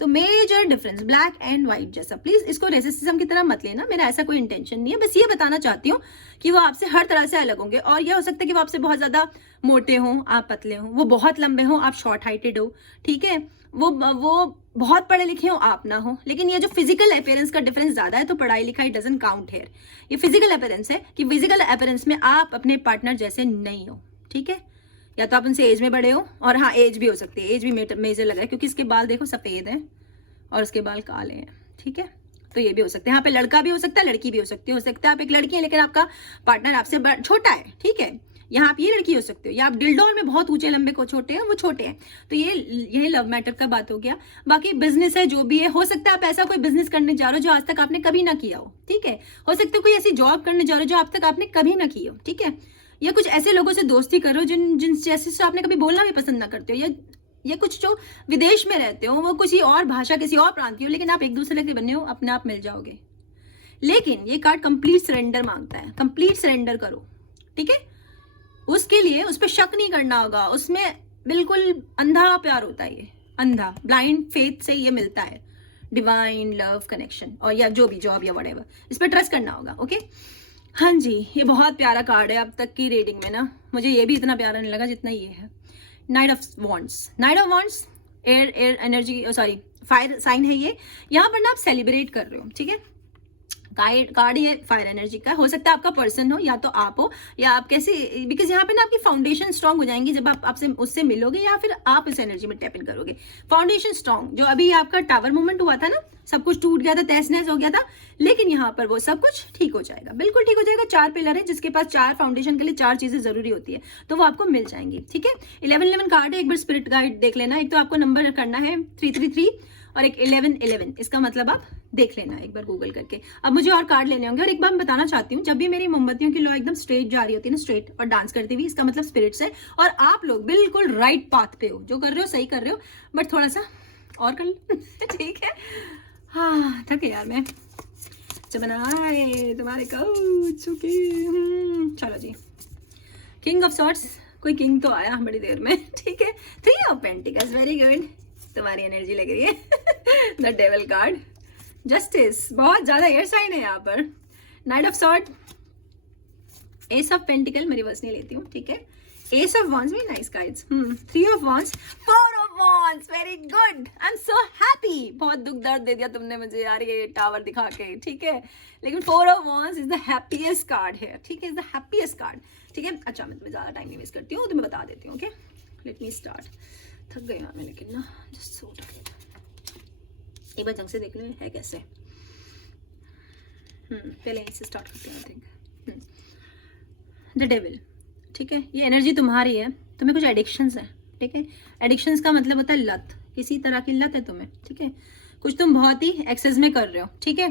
तो major difference black and white जैसा। प्लीज इसको रेसिज्म की तरह मत लेना, मेरा ऐसा कोई इंटेंशन नहीं है, बस ये बताना चाहती हूँ कि वो आपसे हर तरह से अलग होंगे। और ये हो सकता है कि वो आपसे बहुत ज्यादा मोटे हों, आप पतले हों, वो बहुत लंबे हों, आप शॉर्ट हाइटेड हो। ठीक है, वो बहुत पढ़े लिखे हो, आप ना हो। लेकिन ये जो फिजिकल अपीयरेंस का डिफरेंस ज्यादा है, तो पढ़ाई लिखाई डजंट काउंट हियर। ये फिजिकल अपीयरेंस है कि फिजिकल अपीयरेंस में आप अपने पार्टनर जैसे नहीं हो। ठीक है, या तो आप उनसे एज में बड़े हो, और हाँ एज भी हो सकती है, एज भी मेजर लग रहा है, क्योंकि इसके बाल देखो सफेद हैं और उसके बाल काले हैं। ठीक है, तो ये भी हो सकता है। यहाँ पे लड़का भी हो सकता है, लड़की भी हो सकती है। हो सकता है आप एक लड़की है लेकिन आपका पार्टनर आपसे छोटा है। ठीक है, यहाँ आप ये लड़की हो सकते हो, या आप डिल्डोर में बहुत ऊंचे लंबे को छोटे हैं, वो छोटे हैं। तो ये लव मैटर का बात हो गया। बाकी बिजनेस है जो भी है, हो सकता है आप ऐसा कोई बिजनेस करने जा रहे हो जो आज तक आपने कभी ना किया हो। ठीक है, हो सकता है कोई ऐसी जॉब करने जा रहे हो जो आज तक आपने कभी ना की हो। ठीक है, या कुछ ऐसे लोगों से दोस्ती करो जिन जैसे से आपने कभी बोलना भी पसंद ना करते हो, या कुछ जो विदेश में रहते हो, वो किसी और भाषा किसी और प्रांत की हो, लेकिन आप एक दूसरे के बने हो, अपने आप मिल जाओगे। लेकिन ये कार्ड कंप्लीट सरेंडर मांगता है, कंप्लीट सरेंडर करो। ठीक है, उसके लिए उस पर शक नहीं करना होगा, उसमें बिल्कुल अंधा प्यार होता है, ये अंधा ब्लाइंड फेथ से ये मिलता है, डिवाइन लव कनेक्शन, और या जो भी जॉब या व्हाटएवर, इस पर ट्रस्ट करना होगा। ओके, हाँ जी, ये बहुत प्यारा कार्ड है। अब तक की रीडिंग में ना मुझे ये भी इतना प्यारा नहीं लगा जितना ये है। Knight of wands, knight of wands air energy, sorry fire sign है ये। यहाँ पर ना आप सेलिब्रेट कर रहे हो। ठीक है, कार्ड ये फायर एनर्जी का हो सकता है, आपका पर्सन हो, या तो आप हो, या आप कैसे, बिकॉज यहाँ पे ना आपकी फाउंडेशन स्ट्रांग हो जाएंगी जब आप आपसे उससे मिलोगे, या फिर आप इस एनर्जी में टैप इन करोगे। फाउंडेशन स्ट्रांग, जो अभी आपका टावर मूवमेंट हुआ था ना, सब कुछ टूट गया था, तहस नहस हो गया था, लेकिन यहाँ पर वो सब कुछ ठीक हो जाएगा, बिल्कुल ठीक हो जाएगा। 4 पिलर है, जिसके पास 4 फाउंडेशन के लिए 4 चीजें जरूरी होती है, तो वो आपको मिल जाएंगी। ठीक है, 1111 कार्ड है, एक बार स्पिरिट गाइड देख लेना। एक तो आपको नंबर करना है 333 और एक 1111, इसका मतलब आप देख लेना एक बार गूगल करके। अब मुझे और कार्ड लेने होंगे। और एक बार मैं बताना चाहती हूँ, जब भी मेरी मोमबत्तियों की लौ एकदम स्ट्रेट जा रही होती है ना, स्ट्रेट और डांस करती हुई, इसका मतलब स्पिरिट्स है, और आप लोग बिल्कुल राइट पाथ पे हो, जो कर रहे हो सही कर रहे हो, बट थोड़ा सा और कर लो। ठीक है, हाँ थक यार मैं जब बनाए तुम्हारे कोच। चलो जी, किंग ऑफ सॉर्ट्स, कोई किंग तो आया बड़ी देर में। ठीक है, 3 ऑफ पेंटिकल्स, वेरी गुड, तुम्हारी एनर्जी लग रही है। द डेविल कार्ड, जस्टिस, बहुत ज्यादा एयर साइन है यहाँ पर। Night of sword, S of pentacle, मैं रिवर्स नहीं लेती हूँ। ठीक है, S of wands, very nice guides. 3 of wands, 4 of wands, very good, I am so happy. बहुत दुख दर्द दे दिया तुमने मुझे यार ये टावर दिखा के। ठीक है, लेकिन 4 of wands is the happiest card है। ठीक है, इज द हैप्पीएस्ट कार्ड। ठीक है, अच्छा मैं तुम्हें ज्यादा टाइम नहीं वेस्ट करती हूँ, तुम्हें बता देती हूँ। Okay, let me start. थक गई यार मैं, लेकिन ना जस्ट सो टायर्ड। एक बार ढंग से देख लो है कैसे। पहले इससे स्टार्ट करते हैं। I think the devil. ठीक है, ये एनर्जी तुम्हारी है, तुम्हें कुछ एडिक्शंस है। ठीक है, एडिक्शंस का मतलब होता है लत, किसी तरह की लत है तुम्हें। ठीक है, कुछ तुम बहुत ही एक्सेस में कर रहे हो। ठीक है,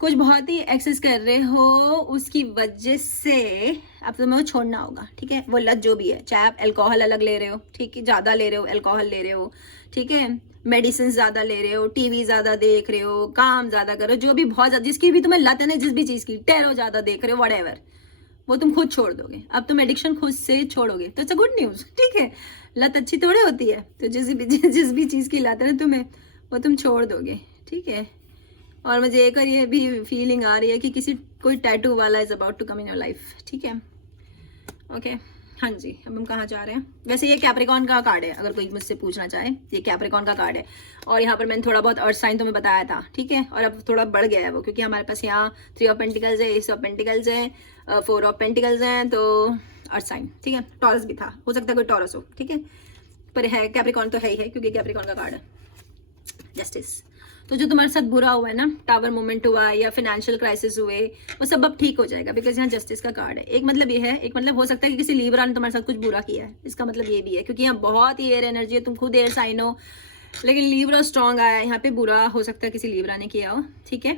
कुछ बहुत ही एक्सेस कर रहे हो, उसकी वजह से अब तुम्हें वो छोड़ना होगा। ठीक है, वो लत जो भी है, चाहे आप अल्कोहल अलग ले रहे हो, ठीक है, ज़्यादा ले रहे हो, अल्कोहल ले रहे हो, ठीक है, मेडिसिन ज़्यादा ले रहे हो, टीवी ज़्यादा देख रहे हो, काम ज़्यादा करो, जो भी बहुत ज़्यादा, जिसकी भी तुम्हें लत है ना, जिस भी चीज़ की, टैरो ज़्यादा देख रहे हो, व्हाटएवर, वो तुम खुद छोड़ दोगे। अब तुम एडिक्शन खुद से छोड़ोगे, तो इट्स अ गुड न्यूज़। ठीक है, लत अच्छी थोड़ी होती है, तो जिस भी चीज़ की लत है ना तुम्हें, वो तुम छोड़ दोगे। ठीक है, और मुझे एक और ये भी फीलिंग आ रही है कि कोई टैटू वाला is about to come in your life. ठीक है, ओके, हाँ जी, अब हम कहाँ जा रहे हैं? वैसे ये कैप्रिकॉर्न का कार्ड है, अगर कोई मुझसे पूछना चाहे, ये कैप्रिकॉर्न का कार्ड है। और यहाँ पर मैंने थोड़ा बहुत अर्थ साइन तुम्हें बताया था, ठीक है। और अब थोड़ा बढ़ गया है वो, क्योंकि हमारे पास यहाँ 3 ऑफ पेंटिकल्स है, एस ऑफ पेंटिकल्स है, 4 ऑफ पेंटिकल्स हैं, तो अर्थ साइन, ठीक है। टॉरस भी था, हो सकता है कोई टॉरस हो, ठीक है। पर है कैप्रिकॉर्न तो है ही है, क्योंकि कैप्रिकॉर्न का कार्ड है जस्टिस। तो जो तुम्हारे साथ बुरा हुआ है ना, टावर मोमेंट हुआ या फाइनेंशियल क्राइसिस हुए, वो सब अब ठीक हो जाएगा, बिकॉज यहाँ जस्टिस का कार्ड है। एक मतलब ये है, एक मतलब हो सकता है कि किसी लीब्रा ने तुम्हारे साथ कुछ बुरा किया है, इसका मतलब ये भी है, क्योंकि यहाँ बहुत ही एयर एनर्जी है, तुम खुद एयर साइन हो, लेकिन लीब्रा स्ट्रांग आया है यहाँ पे, बुरा हो सकता है किसी लीब्रा ने किया हो, ठीक है।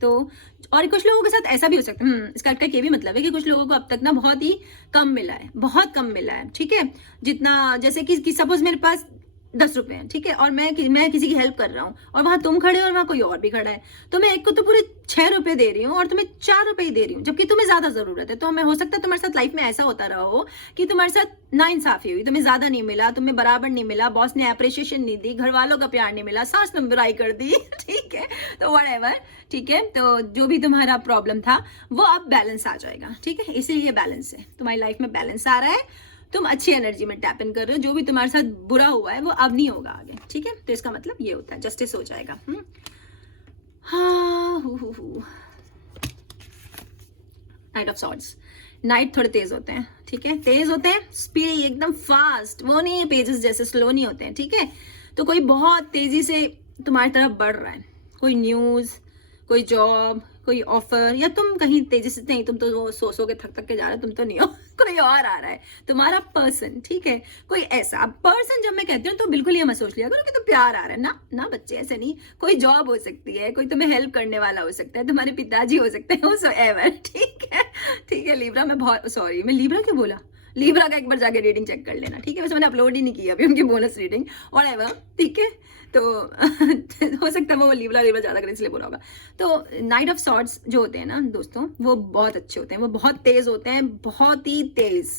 तो और कुछ लोगों के साथ ऐसा भी हो सकता है, इस कार्ड का ये भी मतलब है कि कुछ लोगों को अब तक ना बहुत ही कम मिला है, बहुत कम मिला है, ठीक है। जितना, जैसे कि सपोज मेरे पास 10 रुपए हैं, ठीक है, और मैं किसी की हेल्प कर रहा हूँ, और वहां तुम खड़े हो और वहां कोई और भी खड़ा है, तो मैं एक को तो पूरे 6 रुपए दे रही हूँ और तुम्हें 4 रुपए ही दे रही हूँ, जबकि तुम्हें ज्यादा जरूरत है। तो हमें हो सकता है तुम्हारे साथ लाइफ में ऐसा होता रहा हो कि तुम्हारे साथ नाइंसाफी हुई, तुम्हें ज्यादा नहीं मिला, तुम्हें बराबर नहीं मिला, बॉस ने अप्रिशिएशन नहीं दी, घर वालों का प्यार नहीं मिला, सास ने बुराई कर दी ठीक है, तो व्हाटएवर, ठीक है। तो जो भी तुम्हारा प्रॉब्लम था वो अब बैलेंस आ जाएगा, ठीक है। इसीलिए ये बैलेंस है, तुम्हारी लाइफ में बैलेंस आ रहा है, तुम अच्छी एनर्जी में टैप इन कर रहे हो, जो भी तुम्हारे साथ बुरा हुआ है वो अब नहीं होगा आगे, ठीक है। तो इसका मतलब ये होता है जस्टिस हो जाएगा। हाँ, नाइट ऑफ सॉर्ड्स, नाइट थोड़े तेज होते हैं, ठीक है, तेज होते हैं, स्पीड एकदम फास्ट, वो नहीं है पेजेस जैसे, स्लो नहीं होते हैं, ठीक है। तो कोई बहुत तेजी से तुम्हारी तरफ बढ़ रहा है, कोई न्यूज, कोई जॉब, कोई ऑफर, या तुम कहीं तेजी से नहीं, तुम तो वो सो के थक के जा रहे हो, तुम तो नहीं हो, कोई और आ रहा है, तुम्हारा पर्सन, ठीक है, कोई ऐसा पर्सन। जब मैं कहती हूँ तो बिल्कुल ये मत सोच लिया करो कि तो प्यार आ रहा है, ना ना बच्चे, ऐसे नहीं। कोई जॉब हो सकती है, कोई तुम्हें हेल्प करने वाला हो सकता है, तुम्हारे पिताजी हो सकते हैं, व्हाटएवर, ठीक है, ठीक है। लीब्रा, मैं बहुत सॉरी, मैं लीब्रा क्यों बोला, लीब्रा का एक बार जाके रीडिंग चेक कर लेना, ठीक है। वैसे मैंने अपलोड ही नहीं किया अभी उनकी बोनस रीडिंग, व्हाटएवर, ठीक है। तो हो सकता है वो लीब्रा ज्यादा करे, इसलिए बोला होगा। तो नाइट ऑफ सॉर्ड्स जो होते हैं ना दोस्तों, वो बहुत अच्छे होते हैं, वो बहुत तेज होते हैं, बहुत ही तेज,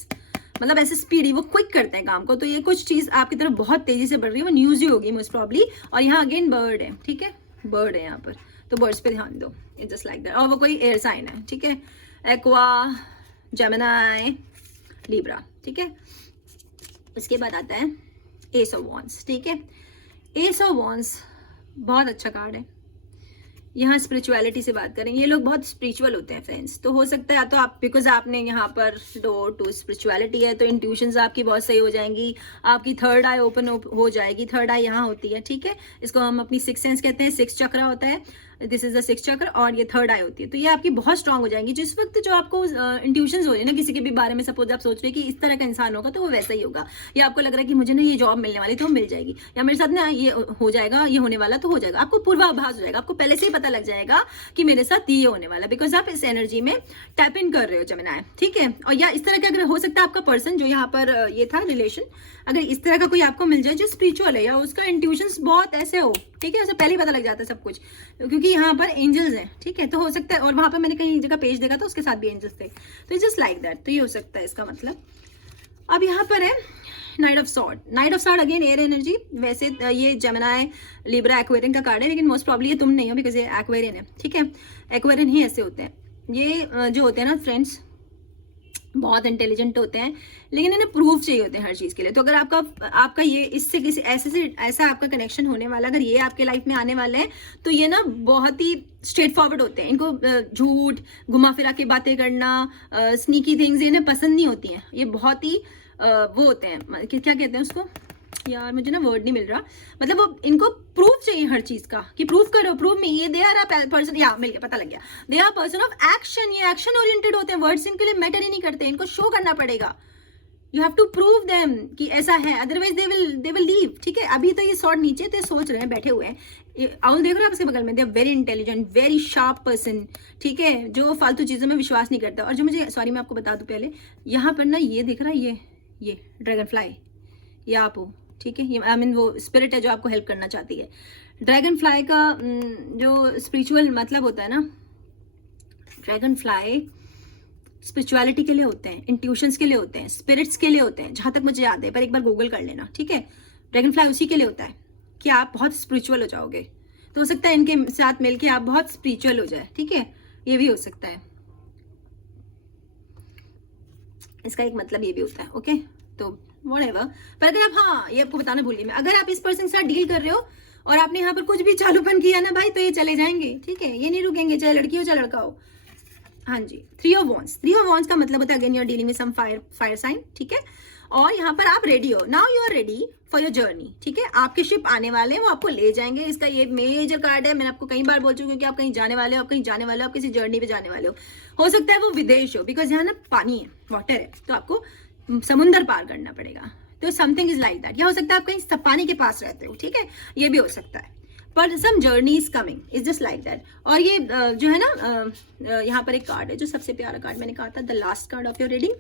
मतलब ऐसे स्पीडी, वो क्विक करते हैं काम को। तो ये कुछ चीज आपकी तरफ बहुत तेजी से बढ़ रही है, वो न्यूज ही होगी मोस्ट प्रॉब्ली। और यहाँ अगेन बर्ड है, ठीक है, बर्ड है यहाँ पर, तो बर्ड्स पे ध्यान दो, इट्स जस्ट लाइक दैट। और वो कोई एयर साइन है, ठीक है, एक्वा, जेमिनी, लीब्रा, ठीक है। इसके बाद आता है एस ऑफ वॉन्ड्स, ठीक है। एस ऑफ वॉन्ड्स बहुत अच्छा कार्ड है। यहाँ स्पिरिचुअलिटी से बात करें, ये लोग बहुत स्पिरिचुअल होते हैं फ्रेंड्स। तो हो सकता है तो आप, बिकॉज आपने यहाँ पर डोर टू स्पिरिचुअलिटी है, तो इंट्यूशंस आपकी बहुत सही हो जाएंगी, आपकी थर्ड आई ओपन हो जाएगी। थर्ड आई यहाँ होती है, ठीक है, इसको हम अपनी सिक्स सेंस कहते हैं, 6 चक्र होता है, दिस इज द 6 चक्र, और ये थर्ड आई होती है। तो ये आपकी बहुत स्ट्रांग हो जाएंगी। जिस वक्त जो आपको इंट्यूशंस हो रही है ना किसी के भी बारे में, सपोज आप सोच रहे हैं कि इस तरह का इंसान होगा तो वो वैसा ही होगा, या आपको लग रहा है कि मुझे ना ये जॉब मिलने वाली तो मिल जाएगी, या मेरे साथ ना ये हो जाएगा, ये होने वाला तो हो जाएगा, आपको पूर्वाभास हो जाएगा, आपको पहले से ही पता लग जाएगा कि मेरे साथ ये होने वाला, बिकॉज आप इस एनर्जी में टैप इन कर रहे हो जेमिनी, ठीक है। और या इस तरह का अगर हो सकता है आपका पर्सन जो यहाँ पर ये था रिलेशन, अगर इस तरह का कोई आपको मिल जाए जो स्पिरिचुअल है, या उसका इंट्यूशंस बहुत ऐसे हो, ठीक है, उसे पहले ही पता लग जाता है सब कुछ, क्योंकि यहाँ पर एंजल्स हैं, ठीक है। तो हो सकता है, और वहां पर मैंने कहीं जगह पेज देखा था उसके साथ भी एंजल्स थे, तो जस्ट लाइक दैट, तो ये हो सकता है इसका मतलब। अब यहाँ पर है knight of sword, night of sword again air energy. वैसे ये जेमिनी, लीब्रा, एक्वेरियन का कार्ड है, लेकिन मोस्ट प्रॉब्ली ये तुम नहीं हो, बिकॉज ये एक्वेरियन है, ठीक है। एक्वेरियन ही ऐसे होते हैं, ये जो होते हैं ना फ्रेंड्स, बहुत इंटेलिजेंट होते हैं, लेकिन इन्हें प्रूफ चाहिए होते हैं हर चीज़ के लिए। तो अगर आपका ये इससे किसी ऐसा आपका कनेक्शन होने वाला, अगर ये आपके लाइफ में आने वाले हैं, तो ये ना बहुत ही स्ट्रेट फॉरवर्ड होते हैं। इनको झूठ, घुमा फिरा के बातें करना, स्नीकी थिंग्स इन्हें पसंद नहीं होती हैं। ये बहुत ही वो होते हैं, क्या कहते हैं उसको, यार मुझे ना वर्ड नहीं मिल रहा, मतलब वो इनको प्रूफ चाहिए हर चीज का, कि प्रूफ करो, प्रूफ में ये दे आर पर्सन, या मिल गया, पता लग गया, they are person of action. ये एक्शन ओरिएंटेड होते हैं, वर्ड्स इनके लिए मैटर ही नहीं करते, इनको शो करना पड़ेगा, you have to prove them कि ऐसा है, अदरवाइज दे विल लीव, ठीक है। अभी तो ये सॉर्ड नीचे थे, सोच रहे हैं, बैठे हुए हैं, आउल देख रहे हो आप इसके बगल में, they are very intelligent, very sharp person, ठीक है, जो फालतू चीजों में विश्वास नहीं करता। और जो मुझे, सॉरी मैं आपको बता दूं पहले, यहाँ पर ना ये दिख रहा है, ये ड्रैगन फ्लाई, ये आप हो, ठीक है, ये आई मीन वो स्पिरिट है जो आपको हेल्प करना चाहती है। ड्रैगन फ्लाई का जो स्पिरिचुअल मतलब होता है ना, ड्रैगन फ्लाई स्पिरिचुअलिटी के लिए होते हैं, इंट्यूशंस के लिए होते हैं, स्पिरिट्स के लिए होते हैं, जहां तक मुझे याद है, पर एक बार गूगल कर लेना, ठीक है। ड्रैगन फ्लाई उसी के लिए होता है कि आप बहुत स्पिरिचुअल हो जाओगे। तो हो सकता है इनके साथ मिलके आप बहुत स्पिरिचुअल हो जाए, ठीक है, ये भी हो सकता है। इसका एक मतलब ये भी होता है, ओके। तो व्हाटएवर, पर अगर आप, हाँ ये आपको बताना भूलिए मैं, अगर आप इस पर्सन के साथ डील कर रहे हो और आपने यहाँ पर कुछ भी चालूपन किया ना भाई, तो ये चले जाएंगे, ठीक है, ये नहीं रुकेंगे, चाहे लड़की हो चाहे लड़का हो। हाँ जी, 3 ऑफ वॉन्ड्स, 3 ऑफ वॉन्ड्स का मतलब होता है again you are dealing with some fire sign, ठीक है। और यहाँ पर आप रेडी हो, now you are ready for your journey, ठीक है। आपके शिप आने वाले हैं, वो आपको ले जाएंगे। इसका ये मेजर कार्ड है, मैंने आपको कई बार बोल चुकी हूँ कि आप कहीं जाने वाले हो, आप कहीं जाने वाले हो, आप किसी जर्नी पे जाने वाले हो सकता है वो विदेश हो, बिकॉज यहाँ ना पानी है, वाटर है, तो आपको समुंदर पार करना पड़ेगा। तो समथिंग इज लाइक दैट, या हो सकता है आप कहीं पानी के पास रहते हो, ठीक है, ये भी हो सकता है, पर some journey is coming, is just like that. और ये जो है ना, यहाँ पर एक कार्ड है जो सबसे प्यारा कार्ड मैंने कहा था, the last card of your reading,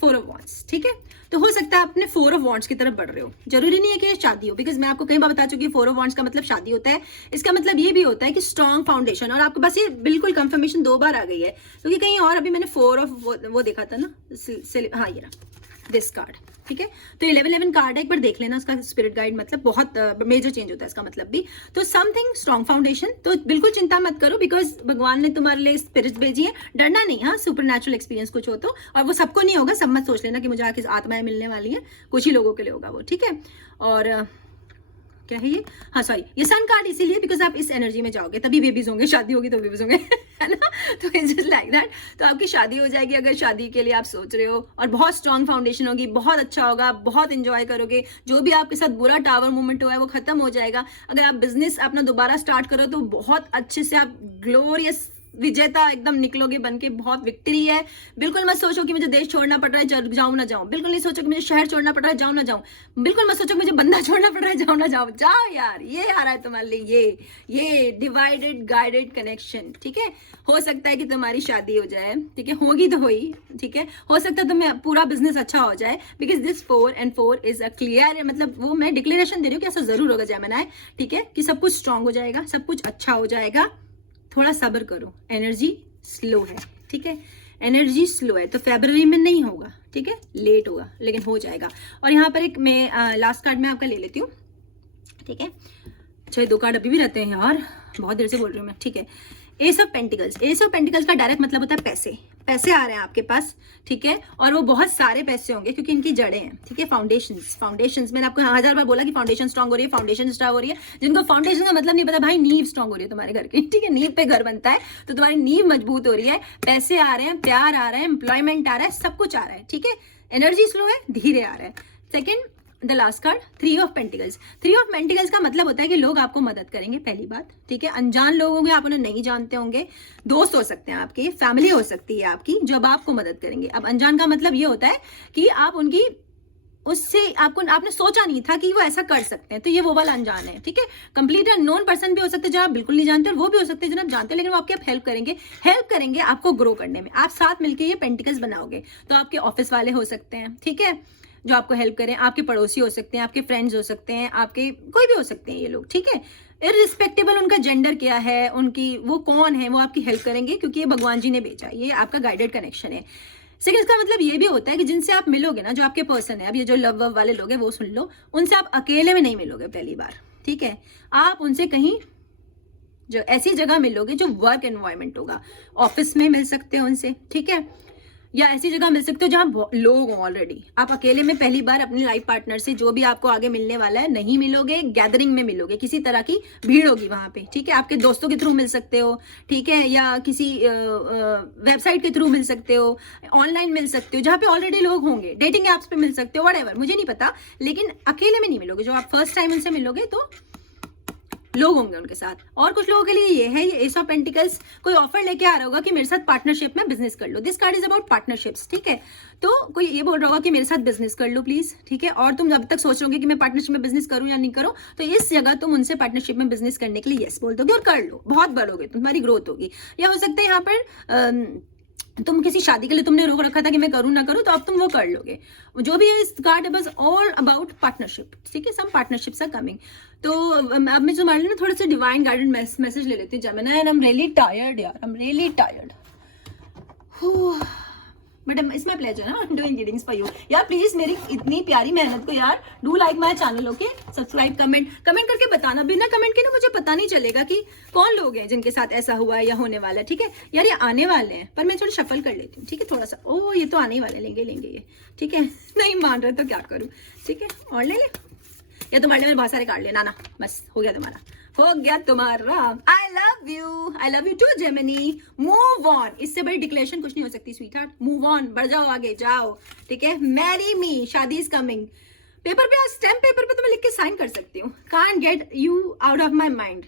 4 of wands, ठीक है। तो हो सकता है अपने 4 ऑफ वॉन्ड्स की तरफ बढ़ रहे हो, जरूरी नहीं है कि ये शादी हो, बिकॉज मैं आपको कई बार बता चुकी हूँ 4 ऑफ वॉन्ड्स का मतलब शादी होता है। इसका मतलब ये भी होता है कि स्ट्रॉन्ग फाउंडेशन, और आपके पास ये बिल्कुल कंफर्मेशन 2 बार आ गई है, क्योंकि कहीं और अभी मैंने 4 ऑफ वो देखा था ना, हाँ ये रहा दिस कार्ड, ठीक है। तो 11 कार्ड है, एक बार देख लेना उसका स्पिरिट गाइड, मतलब बहुत मेजर चेंज होता है इसका मतलब भी। तो समथिंग स्ट्रॉन्ग फाउंडेशन, तो बिल्कुल चिंता मत करो, बिकॉज भगवान ने तुम्हारे लिए स्पिरिट भेजी है, डरना नहीं, हाँ सुपर नेचुरल एक्सपीरियंस कुछ हो तो, और वो सबको नहीं होगा, सब मत सोच लेना कि मुझे आके आत्माएं मिलने वाली हैं, कुछ ही लोगों के लिए होगा वो, ठीक है। और क्या है ये, हाँ सॉरी, ये सन कार्ड इसीलिए बिकॉज आप इस एनर्जी में जाओगे तभी बेबीज होंगे, शादी होगी तो बेबीज होंगे है ना, तो इट्स जस्ट लाइक दैट। तो आपकी शादी हो जाएगी अगर शादी के लिए आप सोच रहे हो, और बहुत स्ट्रॉन्ग फाउंडेशन होगी, बहुत अच्छा होगा, आप बहुत इंजॉय करोगे, जो भी आपके साथ बुरा टावर मूवमेंट हुआ है वो खत्म हो जाएगा। अगर आप बिजनेस अपना दोबारा स्टार्ट करो तो बहुत अच्छे से आप ग्लोरियस विजेता एकदम निकलोगे बन के, बहुत विक्ट्री है। बिल्कुल मत सोचो कि मुझे देश छोड़ना पड़ रहा है, जाऊं ना जाऊं, बिल्कुल नहीं सोचो कि मुझे शहर छोड़ना पड़ रहा है, जाऊं ना जाऊं, बिल्कुल मत सोचो कि मुझे बंदा छोड़ना पड़ रहा है, जाऊं ना जाऊं, जाओ यार, ये आ रहा है तुम्हारे लिए, ये डिवाइडेड गाइडेड कनेक्शन, ठीक है। हो सकता है कि तुम्हारी शादी हो जाए, ठीक है, होगी तो हुई, ठीक है, हो सकता है तुम्हें पूरा बिजनेस अच्छा हो जाए, because this 4 and 4 is a clear, मतलब वो मैं डिक्लेरेशन दे रही हूँ कि ऐसा जरूर होगा जेमिनी, ठीक है, कि सब कुछ स्ट्रांग हो जाएगा, सब कुछ अच्छा हो जाएगा, थोड़ा सब्र करो, एनर्जी स्लो है, ठीक है, एनर्जी स्लो है, तो फरवरी में नहीं होगा, ठीक है, लेट होगा, लेकिन हो जाएगा। और यहाँ पर एक मैं लास्ट कार्ड मैं आपका ले लेती हूँ, ठीक है, चाहे 2 कार्ड अभी भी रहते हैं यार, बहुत देर से बोल रही हूँ मैं, ठीक है। S of pentacles, S of pentacles का डायरेक्ट मतलब होता है पैसे, पैसे आ रहे हैं आपके पास, ठीक है, और वो बहुत सारे पैसे होंगे क्योंकि इनकी जड़ें हैं, ठीक है। फाउंडेशंस मैंने आपको 1000 बार बोला कि फाउंडेशन स्ट्रांग हो रही है, फाउंडेशन स्ट्रांग हो रही है। जिनको फाउंडेशन का मतलब नहीं पता, भाई नींव स्ट्रांग हो रही है तुम्हारे घर की, ठीक है, नींव पे घर बनता है, तो तुम्हारी नींव मजबूत हो रही है, पैसे आ रहे हैं, प्यार आ रहा है, एम्प्लॉयमेंट आ रहा है, सब कुछ आ रहा है, ठीक है। एनर्जी स्लो है, धीरे आ रहा है। Second, the last card 3 of pentacles, 3 of pentacles का मतलब होता है कि लोग आपको मदद करेंगे, पहली बात, ठीक है। अनजान लोग होंगे, आप उन्हें नहीं जानते होंगे, दोस्त हो सकते हैं आपके, फैमिली हो सकती है आपकी, जो अब आपको मदद करेंगे। अब अनजान का मतलब ये होता है कि आप उनकी, उससे आपने सोचा नहीं था कि वो ऐसा कर सकते हैं, तो ये वो वाला अनजान है, ठीक है। कंप्लीट अननोन पर्सन भी हो सकते हैं जो आप बिल्कुल नहीं जानते, और वो भी हो सकते हैं जो आप जानते हैं, लेकिन वो आपकी हेल्प करेंगे आपको ग्रो करने में। आप साथ मिलकर ये पेंटिकल्स बनाओगे, तो आपके ऑफिस वाले हो सकते हैं, ठीक है, जो आपको हेल्प करें, आपके पड़ोसी हो सकते हैं, आपके फ्रेंड्स हो सकते हैं, आपके कोई भी हो सकते हैं ये लोग, ठीक है। इररिस्पेक्टिबल उनका जेंडर क्या है, उनकी वो कौन है, वो आपकी हेल्प करेंगे क्योंकि ये भगवान जी ने भेजा, ये आपका गाइडेड कनेक्शन है। सेकंड, इसका मतलब ये भी होता है कि जिनसे आप मिलोगे ना, जो आपके पर्सन है, अब ये जो लव वाले लोग हैं वो सुन लो, उनसे आप अकेले में नहीं मिलोगे पहली बार, ठीक है। आप उनसे कहीं जो ऐसी जगह मिलोगे जो वर्क एनवायरनमेंट होगा, ऑफिस में मिल सकते हो उनसे, ठीक है, या ऐसी जगह मिल सकते हो जहाँ लोग हो ऑलरेडी। आप अकेले में पहली बार अपनी लाइफ पार्टनर से, जो भी आपको आगे मिलने वाला है, नहीं मिलोगे, गैदरिंग में मिलोगे, किसी तरह की भीड़ होगी वहां पे, ठीक है। आपके दोस्तों के थ्रू मिल सकते हो, ठीक है, या किसी वेबसाइट के थ्रू मिल सकते हो, ऑनलाइन मिल सकते हो, जहाँ पे ऑलरेडी लोग होंगे, डेटिंग एप्स पे मिल सकते हो, व्हाटएवर, मुझे नहीं पता, लेकिन अकेले में नहीं मिलोगे। जो आप फर्स्ट टाइम उनसे मिलोगे तो लोग होंगे उनके साथ। और कुछ लोगों के लिए ये है, ये एस ऑफ पेंटिकल्स कोई ऑफर लेके आ रहा होगा कि मेरे साथ पार्टनरशिप में बिजनेस कर लो। This card is about partnerships, ठीक है। तो कोई ये बोल रहा होगा कि मेरे साथ बिजनेस कर लो प्लीज, ठीक है, और तुम जब तक सोच रहे होगे कि मैं पार्टनरशिप में बिजनेस करूं या नहीं करूं, तो इस जगह तुम उनसे पार्टनरशिप में बिजनेस करने के लिए यस बोल दोगे और कर लो, बहुत बढ़ोगे, तुम्हारी ग्रोथ होगी। या हो सकता है यहाँ पर तुम किसी शादी के लिए तुमने रोक रखा था कि मैं करूं ना करूं, तो अब तुम वो कर लोगे। जो भी है इस कार्ड बस ऑल अबाउट पार्टनरशिप, ठीक है, सम पार्टनरशिप्स आर कमिंग। तो अब मैं तुम्हारे लिए ना थोड़े से डिवाइन गाइडेड मैसेज ले लेती हूँ Gemini, and I am really tired यार, I am really tired. But it's my pleasure ना डूइंग रीडिंग्स फॉर यू। यार प्लीज मेरी इतनी प्यारी मेहनत को यार do like my channel, okay, subscribe, comment करके बताना। बिना कमेंट के ना मुझे पता नहीं चलेगा कि कौन लोग हैं जिनके साथ ऐसा हुआ है या होने वाला है, ठीक है। यार ये आने वाले हैं, पर मैं थोड़ा शफल कर लेती हूँ, ठीक है, थोड़ा सा। ओ ये तो आने ही वाले, लेंगे ये, ठीक है। नहीं मान रहे तो क्या करूँ, ठीक है, और ले या तुम्हारे लिए मैंने बहुत सारे कार्ड लिए ना, बस हो गया तुम्हारा। I love you too Gemini. Move on, इससे बड़ी डिक्लेरेशन कुछ नहीं हो सकती स्वीट हार्ट। मूव ऑन, बढ़ जाओ, आगे जाओ, ठीक है। मैरी मी, शादी इज कमिंग। पेपर पे, स्टैम्प पेपर पे तो मैं लिख के साइन कर सकती हूँ। Can't get you out of my mind.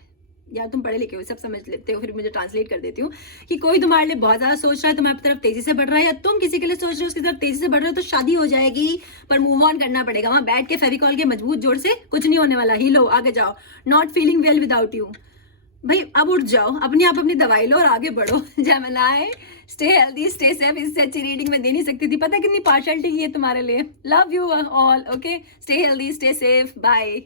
यार तुम पढ़े लिखे हो, सब समझ लेते हो, फिर मुझे ट्रांसलेट कर देती हूँ कि कोई तुम्हारे लिए बहुत ज्यादा सोच रहा है, तुम्हारी तरफ तेजी से बढ़ रहा है, या तुम किसी के लिए सोच रहे हो उसकी तरफ तेजी से बढ़ रहे हो, तो शादी हो जाएगी, पर मूव ऑन करना पड़ेगा। वहां बैठ के फेविकॉल के मजबूत जोड़ से कुछ नहीं होने वाला। ही लो, आगे जाओ। Not feeling well without you. भाई अब उठ जाओ, अपने आप अपनी दवाई लो और आगे बढ़ो। Gemini, stay healthy, stay safe. इससे अच्छी रीडिंग मैं दे नहीं सकती थी। पता है कितनी पार्शलिटी की है तुम्हारे लिए। Love you all, okay, stay healthy, stay safe, bye.